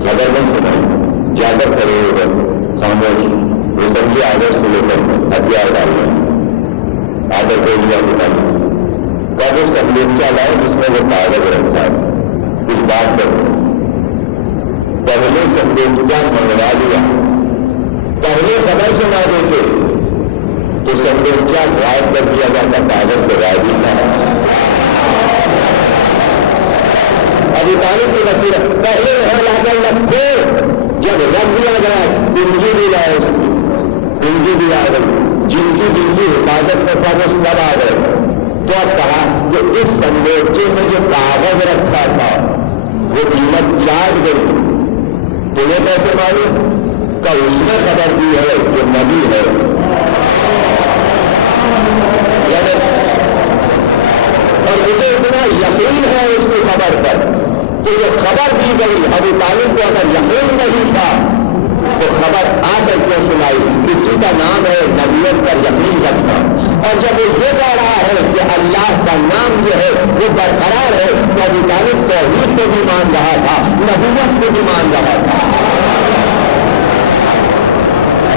خبر نہیں سنائی جا کر کرے ہوگا خاموش وہ سمجھے آدر سے لے کر ہتھیار ڈالنا آدر کو لیا بتا کا وہ سمجھا لائے جس میں وہ کاغذ رکھتا ہے اس بات پر پہلے سمجھا منگوا لیا پہلے خبر سنا دیتے تو سمجھا غائب کر دیا جاتا کاغذ تو غائب ہی تھا ابھی طالب کی نصیحت پہلے یہاں لا کر رکھتے جب رکھ دیا گیا کنجی بھی لائے اس کی کنجی بھی آ گئی جن کی حفاظت میں تھا وہ سب آ گئے تو اب کہا کہ اس سمجھے میں جو کاغذ رکھا تھا وہ قیمت چاٹ گئی تمہیں کیسے معلوم کہ اس نے خبر دی ہے جو نبی ہے اور مجھے اتنا یقین ہے اس کی خبر پر کہ جو خبر دی گئی ابو طالب کو اگر یقین نہیں تھا تو خبر آ کر کے سنائی کسی کا نام ہے نبیت پر یقین رکھنا اور جب وہ یہ کہہ رہا ہے کہ اللہ کا نام جو ہے وہ برقرار ہے کہ ابو طالب توحید کو بھی مان رہا تھا، نبوت کو بھی مان رہا تھا۔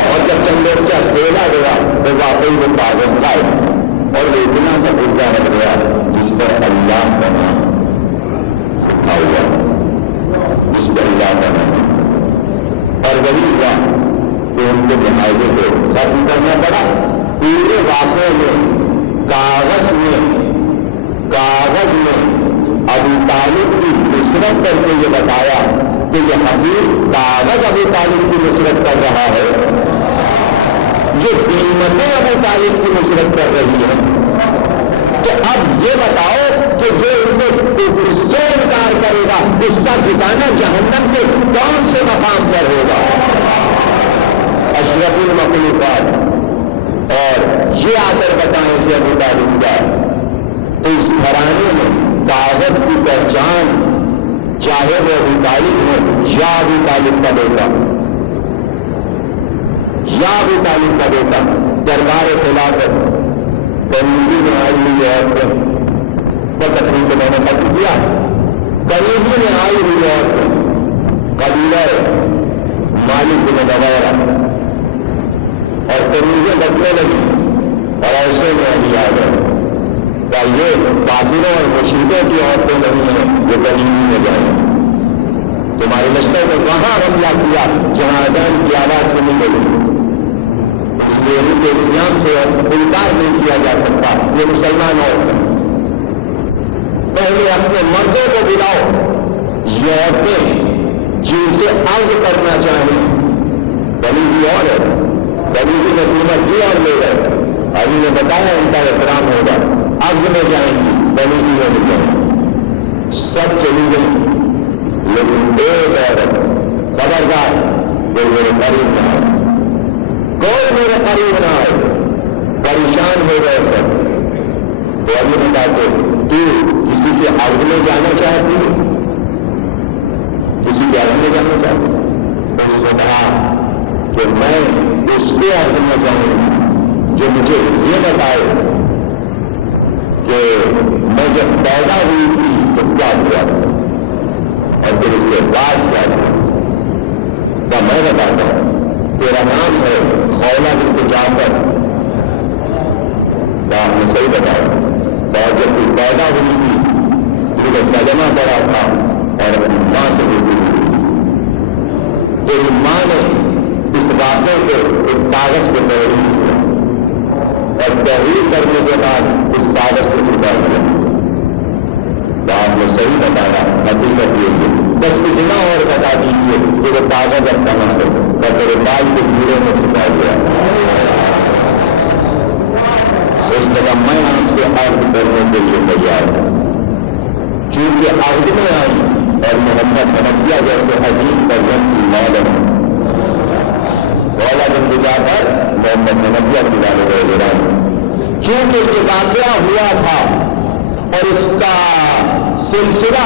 اور جب چندرچا کھیلا گیا تو واقعی وہ کاغذ لائے اور وہ اتنا سا بردہ رہ گیا جس پر اللہ کا نام لکھا ہوا، جس پر اللہ کا نام، اور وہی ہوا کہ ان کے معاہدے کو ختم کرنا پڑا۔ پورے واقعے میں کاغذ میں ابو طالب کی نصرت کر کے یہ بتایا کہ یہ حقیق کاغذ ابو طالب کی نصرت کر رہا ہے، یہ قیمتیں ابو طالب کی نصرت کر رہی ہیں۔ تو اب یہ بتاؤ کہ جو اس سے انکار کرے گا اس کا ٹھکانہ جہنم کے کون سے مقام پر ہوگا؟ اشرف المخلوقات اور یہ آ کر بتائیں کہ ابو طالب کا، تو اس گھرانے میں کاغذ کی پہچان چاہے وہ ابو طالب ہو یا ابو طالب کا بیٹا دربار خلافت کنیزی میں آئی ہوئی عورتیں، وہ تقریب کو میں نے ختم کیا، کنیزی میں آئی ہوئی عورتیں قبیلہ مالک بن نویرہ، اور کنیزیں بچنے لگی اور ایسے میں ابھی آ گئے کہ یہ کافروں اور مشرکوں کی عورتیں نہیں ہیں جو کنیزی میں جائیں، تمہارے لشکر نے وہاں حملہ کیا جہاں اذان کی آواز سنی گئی، اس لیے ان کے اسلام سے انکار نہیں کیا جا سکتا۔ یہ مسلمان عورتیں پہلے اپنے مردوں کو بلاؤ، یہ عورتیں جن سے عرض کرنا چاہیں، کنیزی اور ہے، کنیزی نے قیمت دی اور لے گئے، ابھی نے بتایا ان کا احترام ہوگا، عرض میں جائیں گی، کنیزی میں نہیں جائیں، سب چلی گئی، لیکن ایک عورت خبردار کوئی میرے قریب نہ آئے، کوئی میرے قریب نہ آئے، پریشان ہو گئے سب۔ تو ابھی نے کہا کہ تو کسی کے عرض میں جانا چاہتی ہے، کسی کے عرض میں جانا چاہتی ہے؟ تو اس نے کہا کہ میں اس کے عرض میں جاؤں گی جو مجھے یہ بتائے کہ میں جب پیدا ہوئی تھی تو کیا ہوا اور پھر اس کے بعد کیا ہوا۔ تو میں بتاتا ہوں، تیرا نام ہے خولہ بنت جعفر، تو آپ نے صحیح بتایا، اور جب تو پیدا ہوئی تھی تو کلمہ پڑا تھا اور اپنی ماں سے بھی تیری ماں نے اس واقعے کو ایک کاغذ پہ تحریر کیا اور تحریر کرنے کے بعد اس کاغذ کو چھپا دیا۔ تو آپ نے صحیح بتایا، حقیقت یہ ہے۔ بس اتنا اور بتا دیجیے کہ وہ کاغذ اب کہاں ہے؟ کہ تیرے بال کے کیڑے میں چھپا گیا۔ اس نے کہا میں آپ سے عرض کرنے کے لیے تیار ہوں، چونکہ عرض میں آئی اور محمد حنفیہ جیسے عظیم پرزن کی مولد خولہ بنت جعفر محمد حنفیہ کی والدہ گرامی، چونکہ یہ واقعہ ہوا تھا اور اس کا سلسلہ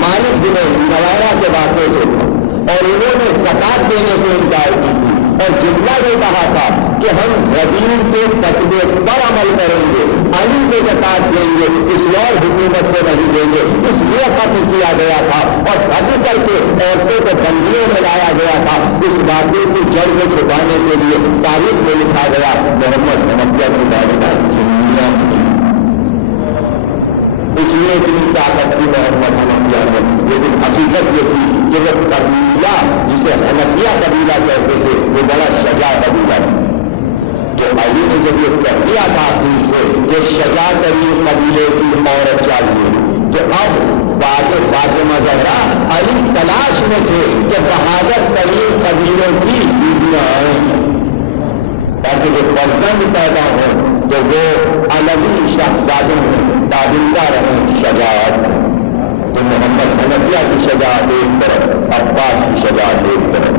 مالک بن نویرہ کے واقعے سے تھا اور انہوں نے زکات دینے سے انکار کی تھی اور جملہ یہ کہا تھا کہ ہم غدیر کے فتوے پر عمل کریں گے، علی کو زکات دیں گے، کسی اور حکومت کو نہیں دیں گے، اس لیے ختم کیا گیا تھا اور ختم کر کے عورتوں کو بندیوں میں لایا گیا تھا۔ اس واقعے کی جڑ کو چھپانے کے لیے تاریخ میں لکھا گیا محمد حنفیہ کی والدہ جنیہ تھی، اس لیے اتنی طاقت کی محمد حنفیہ میں، لیکن حقیقت یہ تھی کہ وہ قبیلہ جسے حنفیہ قبیلہ کہتے تھے وہ بڑا شجاع قبیلہ تھا، کہ علی نے جب یہ کہہ دیا تھا اپنی سے کہ شجاع ترین قبیلے کی عورت چاہیے، تو اب بعد فاطمہ زہرا علی تلاش میں تھے کہ بہادر ترین قبیلوں کی بیویاں آئیں تاکہ جو فرزند پیدا ہوں تو وہ علوی شہزادوں میں تابندہ رہیں شجاعت۔ تو محمد حنفیہ کی شجاعت ایک طرف، عباس کی شجاعت ایک طرف،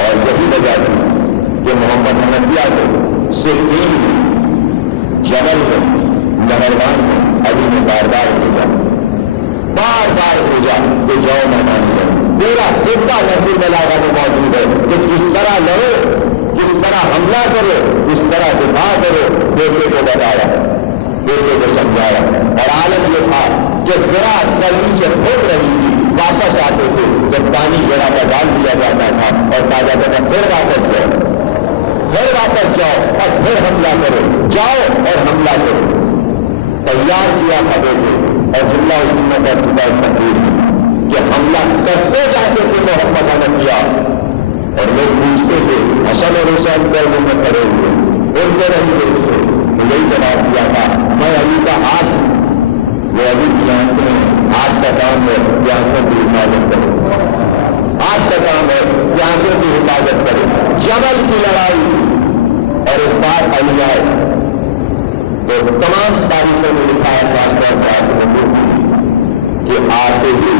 اور یہی وجہ تھی کہ محمد حنفیہ کو صفین جبل میں مہربان میں علی نے بار بار بھیجا کہ جاؤ میدان میں، پورا خطہ نصیر بلاغہ میں موجود ہے کہ کس طرح لڑو، کس طرح حملہ کرو، کس طرح دفاع کرو، بیٹے کو بتایا، جو ذرا گرمی سے پھوٹ رہی تھی واپس آتے تھے، جب پانی ذرا کا ڈال دیا جاتا تھا اور کہا جاتا تھا پھر واپس جاؤ، پھر واپس جاؤ اور پھر حملہ کرو، جاؤ اور حملہ کرو. تیار کیا خبر کو اور جملہ اس میں کر چکا ہے تقریر کہ حملہ کرتے جاتے تھے محمد حنفیہ اور لوگ پوچھتے تھے حسن اور حسین گرد میں کھڑے ہوئے بولتے رہے تھے اس کو یہی جواب دیا تھا میں علی کا ہاتھ وہ علی کی آنکھیں ہاتھ کا کام ہے کہ آنکھوں کی حفاظت کرے، ہاتھ کا کام ہے کہ آنکھوں کی حفاظت کرے. جبل کی لڑائی اور اس بات علی آئے تو تمام تاریخوں میں لکھا ہے کہ آتے ہی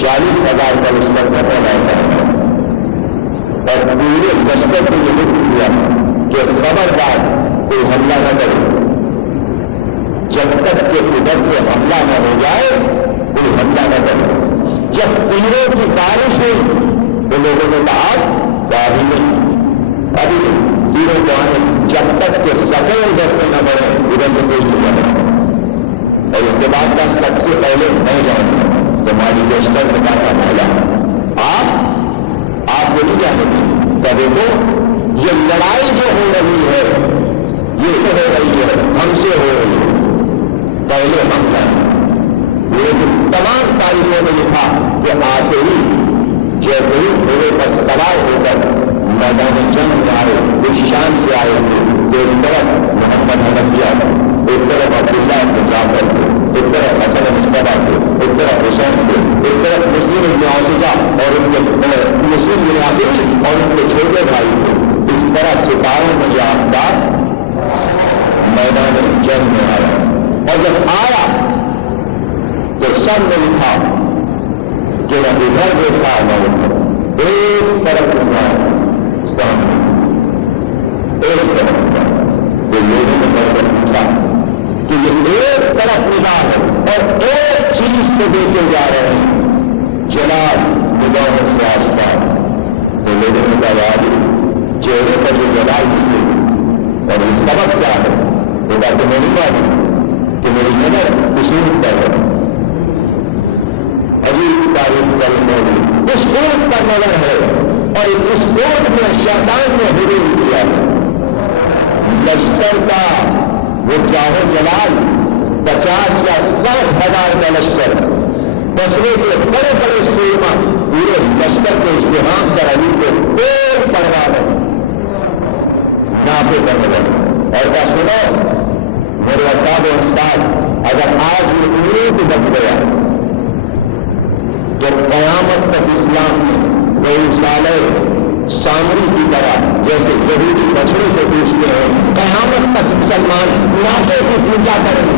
40,000 کا لشکر ختم آتا ہے اور پورے لشکر کو یہ حکم دیا کہ خبردار کوئی حملہ نہ کرے جب تک کہ ادھر سے حملہ نہ ہو جائے، کوئی حملہ نہ کرے. جب تیروں کی بارش ہوئی تو لوگوں نے کہا ابھی نہیں تیروں کو آنے جب تک کہ سفید ادھر سے نہ بڑھے ادھر سے کوئی نہیں بڑھے. اور اس کے بعد کا سب سے پہلے میں جاؤں گا تو مالی لشکر نے کہا مولا آپ کو نہیں جانے گے. دیکھو یہ لڑائی جو ہو رہی ہے یہ ہو رہی ہے ہم سے ہو رہی ہے، پہلے ہم جائیں. لیکن تمام تاریخوں میں لکھا کہ آتے ہی جیسے ہی گھوڑے پر سوار ہو کر میدان جنگ میں آئے اس شان سے آئے تھے کہ ایک طرف محمد حنفیہ تھے، ایک طرف عبداللہ بن جعفر تھے، ایک طرف حسن مصطفیٰ تھے، ایک طرف حسین تھے، ایک طرف مسلم بن عوصجہ اور ان کے مسلم بن عقیل اور ان کے چھوٹے بھائی تھے. اس طرح ستاروں میں یہ آفتاب میدان جنگ میں آیا اور جب آیا تو سب نے لکھا کہ نہ ادھر دیکھا نہ ادھر، ایک طرف سامنے ایک طرف. تو لوگوں نے بڑھ کر پوچھا کہ یہ ایک طرف نگاہ ہے اور ایک چیز کو دیکھے جا رہے ہیں جلال نگاہوں سے آسمان. تو لوگوں نے کہا چہرے پر جو جلال دیکھے اور یہ سبب کیا ہے وہ بات تو نہیں معلوم کہ میری نظر اصول پر ہے. عجیب تاریخ کرنے اس کوٹ پر نظر ہے اور اس کوٹ میں شیطان نے حضور کیا ہے. لشکر کا وہ چاہے جلال 50 یا 60,000 کا لشکر بسرے کے بڑے بڑے سورما پورے لشکر کے اجتحام کر علی کو کوئی پرواہ نہیں نافے کرنے لگے. اور کیا سنو میرے اصحاب و انصار اگر آج یہ امید بچ گیا تو قیامت تک اسلام میں کوئی سالے سامری کی طرح جیسے یہودی بچڑے کو پوچھتے ہیں قیامت تک مسلمان ناکے کی پوجا کریں گے.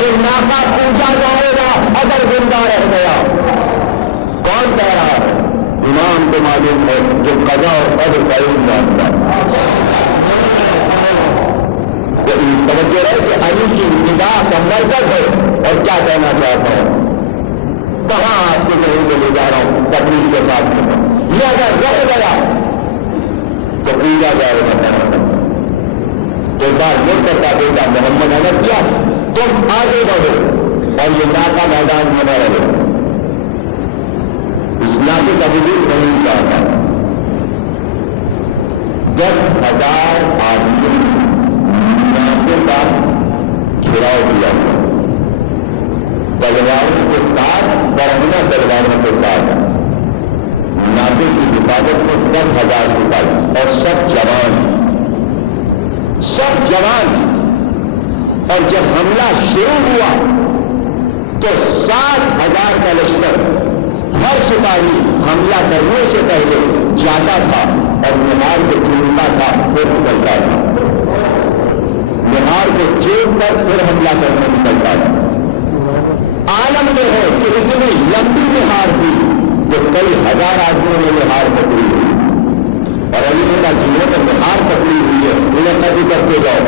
یہ ناکا پوجا جائے گا اگر زندہ رہ گیا. کون کہہ رہا ہے؟ امام کو معلوم ہے جو قضا اور قدر کا علم جانتا ہے. توجہ ہے کہ علی کی نگاہ کا مرکز ہے. اور کیا کہنا چاہتا ہوں کہاں آپ کو کہیں کو لے جا رہا ہوں تقریر کے ساتھ میں یہ اگر رہ گیا تو پوجا جائے گا. تو بار مل کر کا بیٹا محمد حنفیہ تم آگے بڑھو اور یہ ناکا میدان میں نہ رہے. اس ناکے کا وجود نہیں چاہتا. 10,000 آدمی ناکے کا گھیراؤ دیا تلواروں کے ساتھ برہنہ تلواروں کے ساتھ ناکے کی حفاظت میں 10,000 سپاہی اور سب جوان. اور جب حملہ شروع ہوا تو 60,000 کا لشکر ہر سپاہی حملہ کرنے سے پہلے جاتا تھا اور نہار کو چونتا تھا پھر نکلتا تھا. نہار کو چون کر پھر حملہ کرنے نکلتا تھا. عالم میں ہے کہ اتنی لمبی نہار تھی کہ کئی ہزار آدمیوں نے نہار پکڑی ہوئی اور علی نے کہا جنہوں نے نہار پکڑی ہوئی ہے انہیں قتل کرتے جاؤ.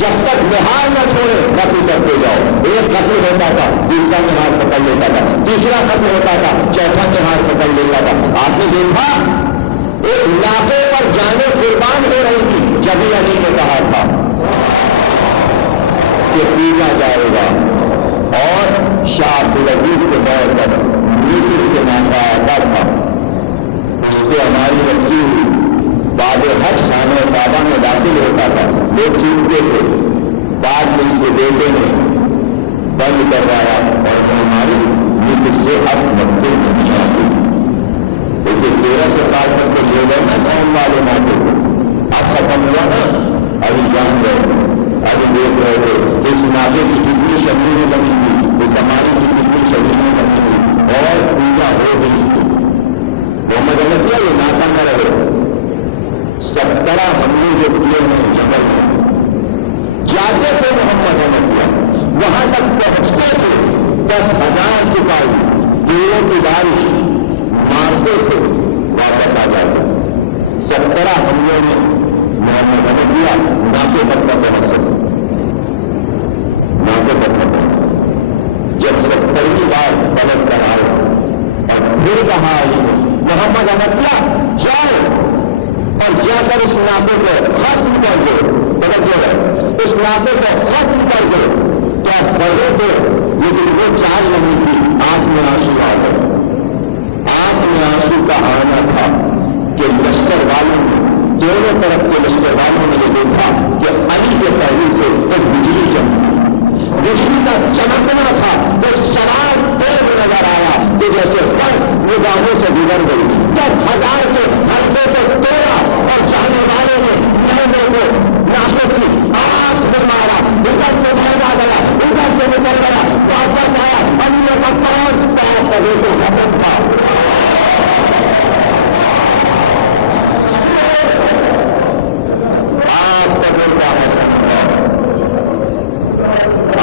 جب تک نہار نہ چھوڑے قتل کرتے جاؤ. ایک قتل ہوتا تھا دوسرا نہار پکڑ لیتا تھا، تیسرا قتل ہوتا تھا چوتھا نہار پکڑ لیتا تھا. آپ نے دیکھا ایک علاقے پر جانے قربان ہو رہی تھی جبھی علی نے کہا تھا کہ پوجا جائے گا، اور شاہ عبدالعزیز کے دور پر مصر کے ناکا آتا تھا، اس سے ہماری رکھی بعد حج خانہ کعبہ میں داخل ہوتا تھا، لوگ چیختے تھے، بعد میں اس کے بیٹے نے بند کروایا اور ہماری مصر سے اب مکے نہیں آتی۔ دیکھیے 1300 سال تک تو لے گئے نا قوم والے موقع کو، اب ختم ہوا نا، ابھی جان گئے، ابھی دیکھ رہے تھے کہ اس ناکے کی کتنی شبیریں بنی تھی، اس زمانے کی کتنی شبیریں بنی تھی، اور پوجا ہو گئی اس کی۔ محمد عمدیہ یہ ناکا نہ رہے، 17 حملے جو کیے ہیں جنگل میں، جاتے تھے محمد عمدیہ، وہاں تک پہنچتے تھے 10,000 سپاہی تیروں کی بارش مارتے تھے، واپس آ جاتے۔ 17 حملوں میں محمد عمدیہ ناکے تک نہ پہنچ سکے، ناکے تک نہ پہنچ۔ جب 70ویں بار پلٹ کر آئے اور پھر کہا محمد عمدیہ جاؤ اور جا کر اس ناکے کو ختم کر دو، توجہ ہے، اس ناکے کو ختم کر دو۔ کیا بڑے تھے، لیکن وہ چال نہیں تھی، آنکھ میں آنسو آ گئے۔ آنکھ میں آنسو کا آنا تھا کہ لشکر والوں نے، دونوں طرف کے لشکر والوں نے یہ دیکھا کہ علی کے پہلو سے ایک بجلی چمکی، بجلی کا چمکنا تھا، ایک سوار تیز نظر آیا کہ جیسے برف نگاہوں سے گزر گئی۔ 10,000 کے حلقے کو توڑا اور جانے والے نے نئے کو ناسوں کی آنکھ میں مارا، ادھر سے بھاگا گیا، ادھر سے نکل گیا، واپس آیا، علی نے کون پیر کرے تو حسن تھا۔ آپ قبر کا حسن تھا،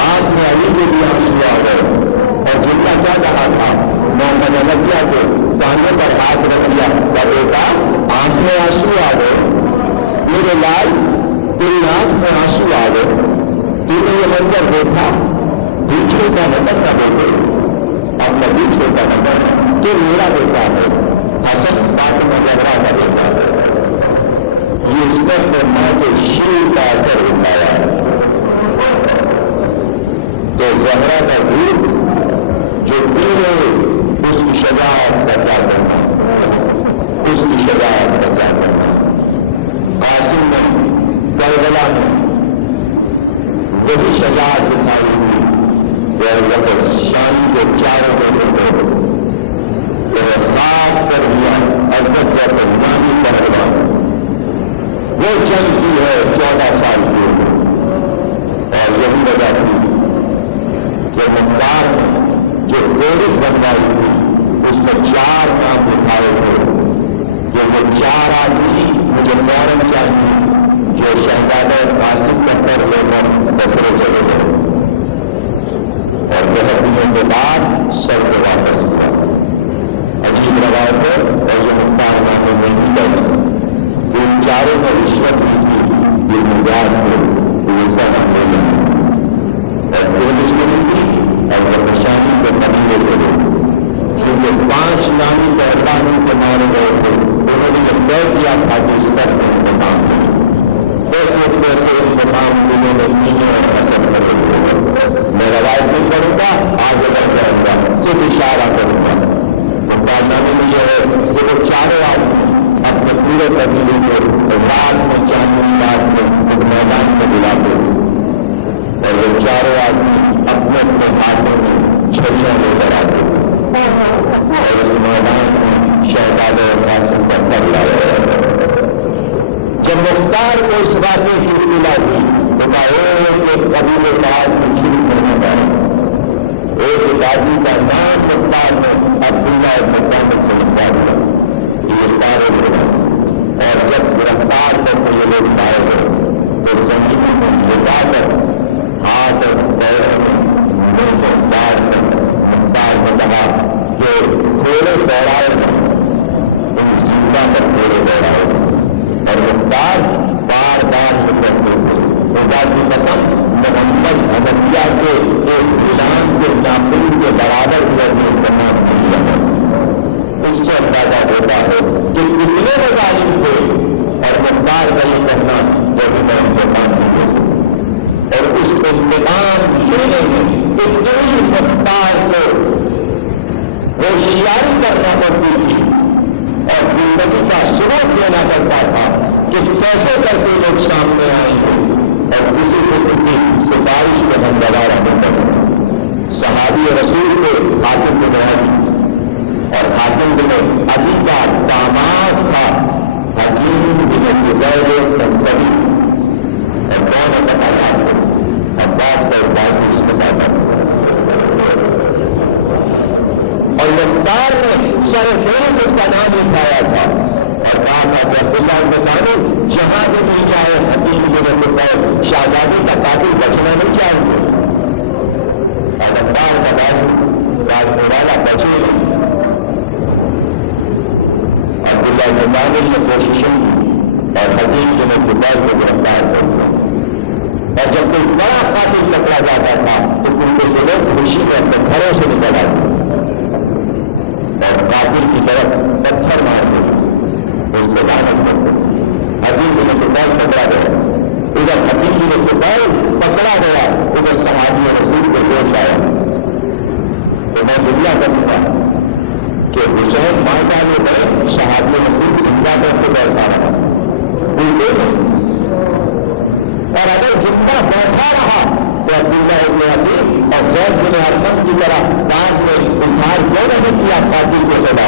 آپ میں علی کے بھی آنسو آ گئے، اور جن کا کیا کہا تھا محمد عمدیہ کو کاندھے پر ہاتھ رکھ دیا، کیا بیٹا آنکھ میں آنسو آ گئے، میرے لال تیری آنکھ میں آنسو آ گئے، تو نے یہ منظر دیکھا، دل چھوٹا نظر نہ بیٹے، اپنا دل چھوٹا نظر تو میرا بیٹا ہے، حسن بات میں لگ رہا تھا بیٹا ہے، یہ اس پر ماں کے شیر کا اثر اٹھایا ہے۔ تو زہرا کا دودھ جو پی رہے اس کی شجاعت کا کیا کرنا، اس کی شجاعت کا کیا کرنا۔ قاسم نے کربلا میں وہی شجاعت دکھائی ہوئی، وہ شان کے چاروں میں خاص کر دیا، عزت جیسے نامی کروا، وہ جنگ کی ہے 14 سال کی، اور یہی وجہ تھی کہ مختار نے جو فہرست بنوائی تھی اس میں 4 نام اٹھائے تھے کہ وہ 4 آدمی مجھے فوراً چاہیے جو شہزادہ قاسم کا کر لے کر بسرے چلے گئے، اور 10 دنوں کے بعد سر کو واپس ہوا۔ عجیب روایت ہے، اور یہ مختار نامے میں ہی درج ہے کہ ان 4 میں رشوت لی تھی، یہ مزاج تھے، ایسا نہ ہو جائے، اور پولیس کو بھی تھی اور نشانی کو قبیلے کو دے، کیونکہ 5 نامی پہلوانوں کے مارے گئے تھے، انہوں نے یہ طے کیا تھا کہ اس طرح کا انتظام ہے، ایسے انتظام دنوں میں کینے اور حسن کرے ہوئے۔ میں روایت نہیں کروں گا، آگے بڑھ جاؤں گا، صرف اشارہ کروں گا۔ مقابلے میں یہ ہے کہ وہ 4 آدمی اپنے پورے قبیلے کو رات میں چاندنی رات میں ایک میدان میں بلاتے، اور وہ 4 آدمی اپنے اپنے ہاتھوں میں چھڑیاں لے کر آتے، اور اس میدان میں شہزادہ قاسم کا سر لایا گیا۔ جب مختار کو اس واقعے کی اطلاع دی تو ایک قبیلے کا آدمی چھوٹ نہیں پایا، ایک آدمی کا نام مختار نے عبداللہ ابن محمد سے لکھوا دیا، یہ سارے لوگ، اور جب گرفتار کر کے یہ لوگ پائے گئے تو زمین میں لٹا کر ہاتھ اور پیر میں منہ کو ڈال کر مختار نے کہا کہ تھوڑے دوڑائے ان زندہ پر تھوڑے دوڑائے، اور مختار بار بار یہ کرتے تھے خدا کی قسم محمد عمدیہ کے ایک غلام کے ناخن کے برابر بھی اپنے انتظام نہیں لگا۔ اس سے اندازہ ہوتا ہے کہ کتنے مظالم تھے، اور مختار کا یہ کرنا جو بھی میں انتظام نہیں دے سکتا، اور اس انتظام اتنی مختار کو ہوشیاری کرنا پڑتی تھی اور زندگی کا سبق دینا پڑتا تھا کہ کیسے کیسے لوگ سامنے آئیں گے اور کسی قسم کی سفارش کو ہم دوبارہ نہیں کریں۔ صحابی رسول کے حاتم بن عدی اور حاتم بن عدی کا داماد تھا حکیم بن حذیفہ الانصاری اور کون بتایا عباس کا عباس اس میں پیدا ہوا اور مختار نے سرفروش اس کا نام لکھایا تھا اور کہا تھا کہ عبداللہ بن جہاں بھی جائے حکیم بن حذیفہ شہزادی کا قاتل بچنا نہیں چاہیے اور مختار کا راج والا بچے نہیں۔ عبداللہ بن نے کوششیں کی اور حکیم بن حذیفہ کو گرفتار کر دیا اور جب کوئی بڑا قاتل پکڑا جاتا تھا تو ان کے لوگ خوشی میں اپنے گھروں سے نکل آتے اور قاتل کی طرف پتھر مار دے اس کو لعنت کرتے۔ حکیم بن حذیفہ پکڑا گیا، ادھر حکیم بن حذیفہ پکڑا گیا، ادھر صحابی رسول کو جوش آیا تو میں دنیا کروں گا کہ حسین مار ڈالے گئے صحابی رسول زندہ کیسے بیٹھا رہا اور اگر زندہ بیٹھا رہا تو عبداللہ ابن عدی اور زید بن ارقم کی طرح بعد میں اظہار کیوں نہیں کیا قاتل کو سزا۔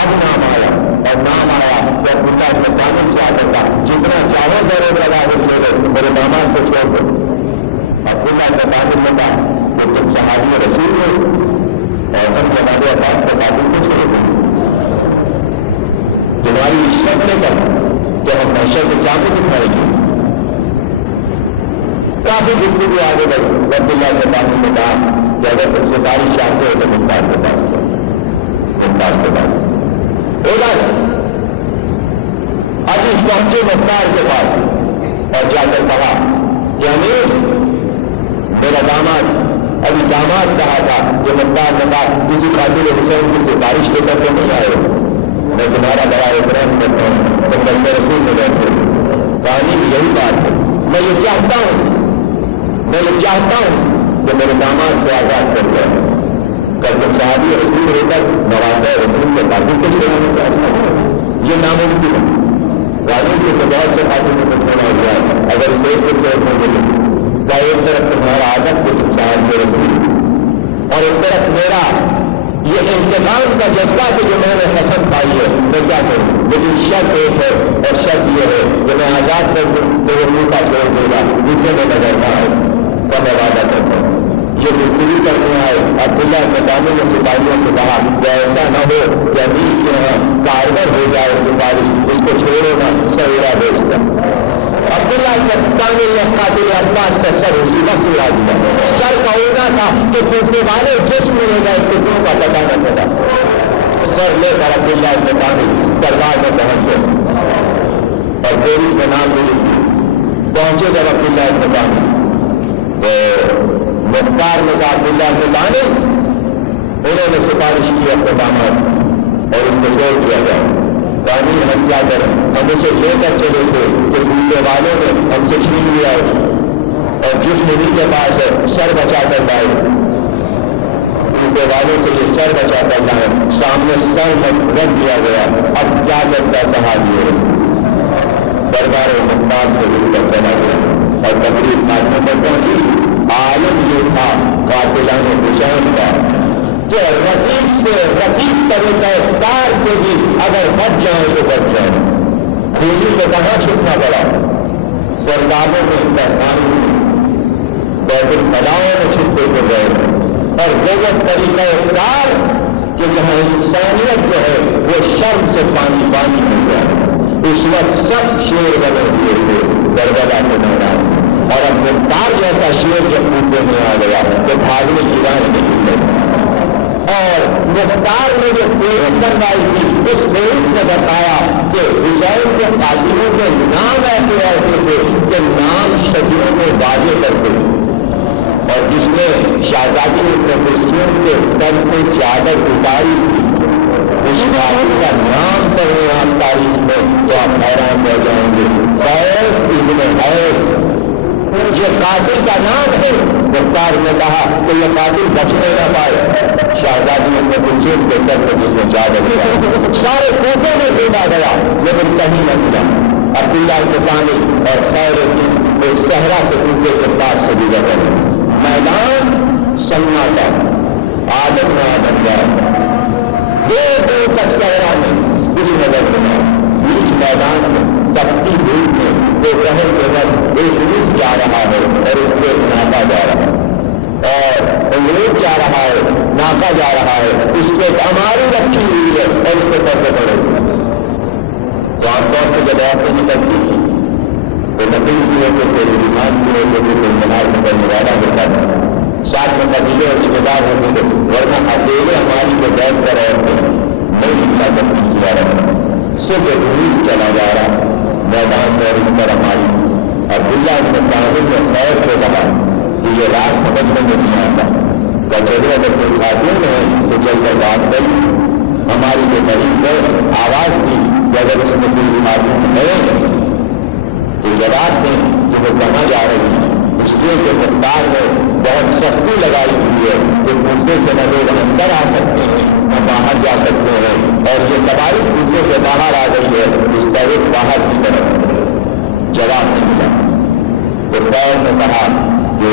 اب نام آیا اور نام آیا تو عبداللہ ابن کامل سے آتا تھا جتنا چاہو میرے بغاوت لے لو میرے داماد کو چھوڑ دو۔ عبداللہ ابن کامل نے کہا کہ تم صحابی رسول ہو اور تم ہمارے عباس کے قاتل کو چھوڑ دو، تمہاری عصمت نے کہا کہ ہم محشر کو کیا بھی دکھائیں گے۔ کافی گفتگو آگے بڑھی۔ عبداللہ کے پاس نے کہا کہ اگر تم سفارش چاہتے ہو تو مختار کے پاس جاؤ، مختار کے پاس ادھر ابھی پہنچے مختار کے پاس اور جا کر کہا کہ امیر میرا داماد ابھی داماد کہا تھا کہ مختار نے کہا کسی قاتل حسین کی سفارش لے کر کے نہیں آئے، میں تمہارا بڑا احترام کرتا ہوں، تم بندے رسول میں بیٹھے کہانی بھی یہی بات ہے۔ میں یہ چاہتا ہوں کہ میرے داماد کو آزاد کر دیا کر تم صحابی رسول رہ کر نوازہ رسول کے قاتل کو چھوڑانا چاہتا ہوں، یہ ناممکن ہے۔ قانون کے تو بہت سے قاتلوں کو چھوڑا ہوا ہے، اگر اسے ایک کو چھوڑنے ملے کیا ایک طرف تمہارا عادت کہ تم صحابی رسول اور ایک طرف میرا یہ انتقام کا جذبہ کہ جو میں نے قسم کھائی ہے میں کیا کروں، لیکن شرط ایک ہے اور شرط یہ ہے کہ میں آزاد کر دوں تو وہ منہ کا چھوڑ دے گا جتنے میں نظر نہ آئے کا میں وعدہ کرتا ہوں۔ یہ گفتگو کرنے آئے عبداللہ ابن کامل نے سپاہیوں سے کہا کہ ایسا نہ ہو کہ امیر کے یہاں کارگر ہو جائے سفارش، اس کو چھوڑو نہ سویرا بھیج دیں۔ عبداللہ ابن کامل نے قاتل عباس کا سر اسی وقت اڑا دیا۔ سر کا اڑنا تھا کہ پوچھنے والے جسم ملے گا اس ٹکڑوں کا پتا نہ چلا۔ سر لے کر عبداللہ ابن کامل دربار میں پہنچ گئے اور پولیس میں نام بھی لکھی۔ پہنچے جب عبداللہ ابن کامل تو مختار نے کہا عبداللہ ابن کامل انہوں نے سفارش کی اپنے داماد اور اس کو چھوڑ دیا جائے۔ قانون ہم کیا کریں، ہم اسے لے کر چلے تھے کہ ڈوبنے والوں نے ہم سے چھین لیا ہے اور جس انہیں کے پاس ہے سر بچا کر لائے، ڈوبنے والوں سے یہ سر بچا کر لائے، سامنے سر رکھ دیا گیا۔ اب کیا کرتا صحابی ہے، دربار مختار سے اٹھ کر چلا گیا اور تقریب خاتمے پر پہنچی۔ عالم یہ تھا قاتلان حسین کا کہ رقیق طریقہ کار سے بھی اگر بچ جائیں تو بچ جائیں، خونی کو کہاں چھپنا پڑا، سرداروں میں مہربانی بیت الخلاؤں میں چھپتے کو گئے اور وہ طریقہ کار کہ جہاں انسانیت جو ہے وہ شرم سے پانی پانی ہو گیا۔ اس وقت سب شیر بنے ہوئے تھے کربلا کے میدان اور اب مختار جیسا شیر جب پوچھنے میں آ گیا تو بھاگنے کی راہ نہیں لگی اور مختار نے جو فہرست بنوائی تھی اس فہرست نے بتایا کہ حسین کے قاتلوں کے نام ایسے ایسے تھے کہ نام صدیوں میں واضح کرتے اور جس نے شہزادی رسول کے تن سے چادر اتاری تھی اس قاتل کا نام پڑھیں آپ تاریخ میں تو آپ حیران رہ جائیں گے۔ قیس ابن حیس یہ قاتل کا نام ہے، وہ سرکار نے کہا کہ یہ قاتل بچنے نہ پائے، شہزادی ام کلثوم کے سر سے جس میں چادر گیا، سارے کوفے میں ڈھونڈا گیا لیکن کہیں نہ ملا۔ عبداللہ بن ثانی اور خیر الدین ایک صحرا کے کوفے کے پاس سے گزر رہے، میدان سناٹا، آدم نہ آدم گیا، دور دور تک صحرا میں کچھ نظر نہیں آیا۔ بیچ میدان میں تپتی دھوپ میں دوپہر کے وقت ایک اونٹ جا رہا ہے اور اس پہ ناکا جا رہا ہے، اور اونٹ جا رہا ہے، ناکا جا رہا ہے، اس پہ ایک اماری رکھی ہوئی ہے اور اس پہ پردے پڑے ہوئے ہیں۔ تو عام طور سے جب عورتیں نکلتی تھی تو نقل کی ہوتے تھے، ایمان کی ہوتے تھے، کوئی منار میں کرنے والا ہوتا تھا، ساتھ میں قبیلے اور رشتے دار ہوتے تھے، ورنہ اکیلے ہماری کو بیٹھ کر عورتیں نہیں نکلا کرتی تھی۔ عورت صرف ایک چلا جا رہا میدان میں، اور ان پر ہماری عبداللہ بن ثانی نے خیر سے کہا کہ یہ رات سمجھنے میں نہیں آتا، کچہری اگر کوئی خاتون ہے تو چل کر بات کری، ہماری جو قریب ہے آواز دی کہ اگر اس میں کوئی خاتون ہے تو جواب دیں کہ وہ کہاں جا رہی ہے، اس لیے کہ مقدار میں بہت سختی لگائی ہوئی ہے کہ کوفے سے نہ لوگ اندر آ سکتے ہیں نہ باہر جا سکتے ہیں، اور یہ سواری کوفے سے باہر آ گئی ہے، اس طرح باہر کی طرف جواب نہیں ملا۔ تو خیر نے کہا کہ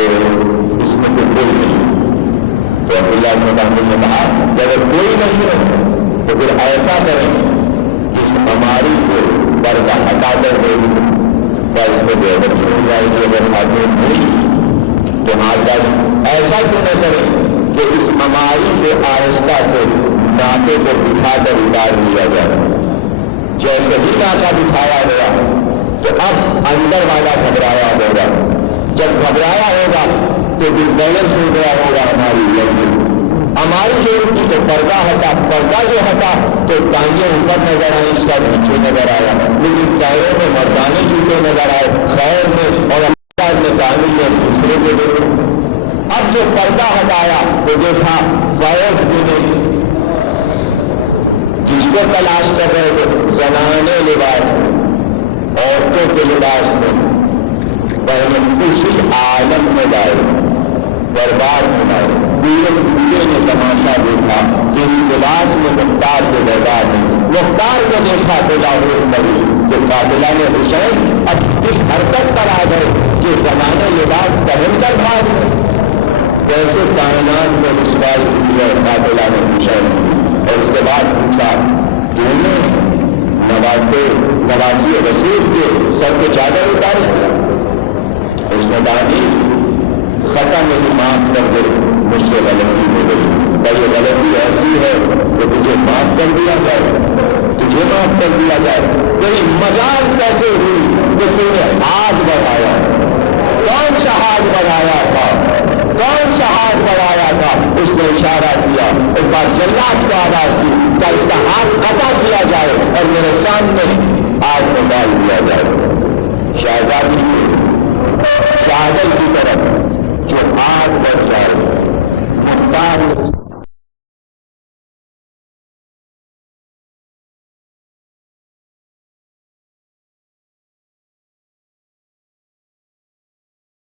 اس میں تو کوئی نہیں، تو عبداللہ بن ثانی نے کہا کہ اگر کوئی نہیں ہے تو پھر ایسا کریں کہ اس ہماری کو پردہ ہٹا کر دے، اس میں بے عدتی ہو جائے گی، اگر خاتون نہیں تو ہاتھ ایسا کیوں نہ کریں کہ اس ہماری کے آہستہ سے ناکے کو بٹھا کر اتار دیا جائے۔ جیسے ہی ناکا بٹھایا گیا تو اب اندر والا گھبرایا ہوگا، جب گھبرایا ہوگا تو ڈس بیلنس ہو گیا ہوگا ہماری لڑکی، ہماری جو ان کی تو پردہ ہٹا، پردہ جو ہٹا تو ٹانگیں اوپر نظر آئی، سر نیچے نظر آیا، لیکن پیروں میں مردانے جوتے نظر آئے، خیر میں اور اللہ نے ثانی نے دوسرے کو دیکھا۔ اب جو پردہ ہٹایا تو دیکھا فیض بن، جس کو تلاش کر رہے تھے، زنانے لباس میں، عورتوں کے لباس میں، پہلے اسی عالم میں گئے، دربار میں گئے، پورے پورے نے تماشا دیکھا کہ اس لباس میں مختار کے دربار میں، مختار کو دیکھا تو لاہور پڑی کہ قاتلہ نے حسین اب اس حرکت پر آ گئے کہ زمانے لباس پہن کر بھاگ گئے۔ کیسے کائنات میں مسکرائی ہوئی ہے قاتلہ نے حسین، اور اس کے بعد پوچھا کہ انہیں نواسی رسول کے سر کے چادر اتاری، اس نے کہا خطا میری معاف کر دے، مجھ سے غلطی ہو گئی، کیا یہ غلطی ایسی ہے کہ تجھے معاف کر دیا جائے، تجھے معاف کر دیا جائے؟ تیری مجال کیسے ہوئی کہ تم نے ہاتھ بڑھایا؟ کون سا ہاتھ بڑھایا تھا؟ کون سا ہاتھ بڑھایا تھا؟ اس نے اشارہ کیا، ایک بار جلات کو آواز دی کہ اس کا ہاتھ قطع کیا جائے اور میرے سامنے آگ میں ڈال دیا جائے۔ شہزادی چادر کی طرف جو ہاتھ بڑھ جائے، مختار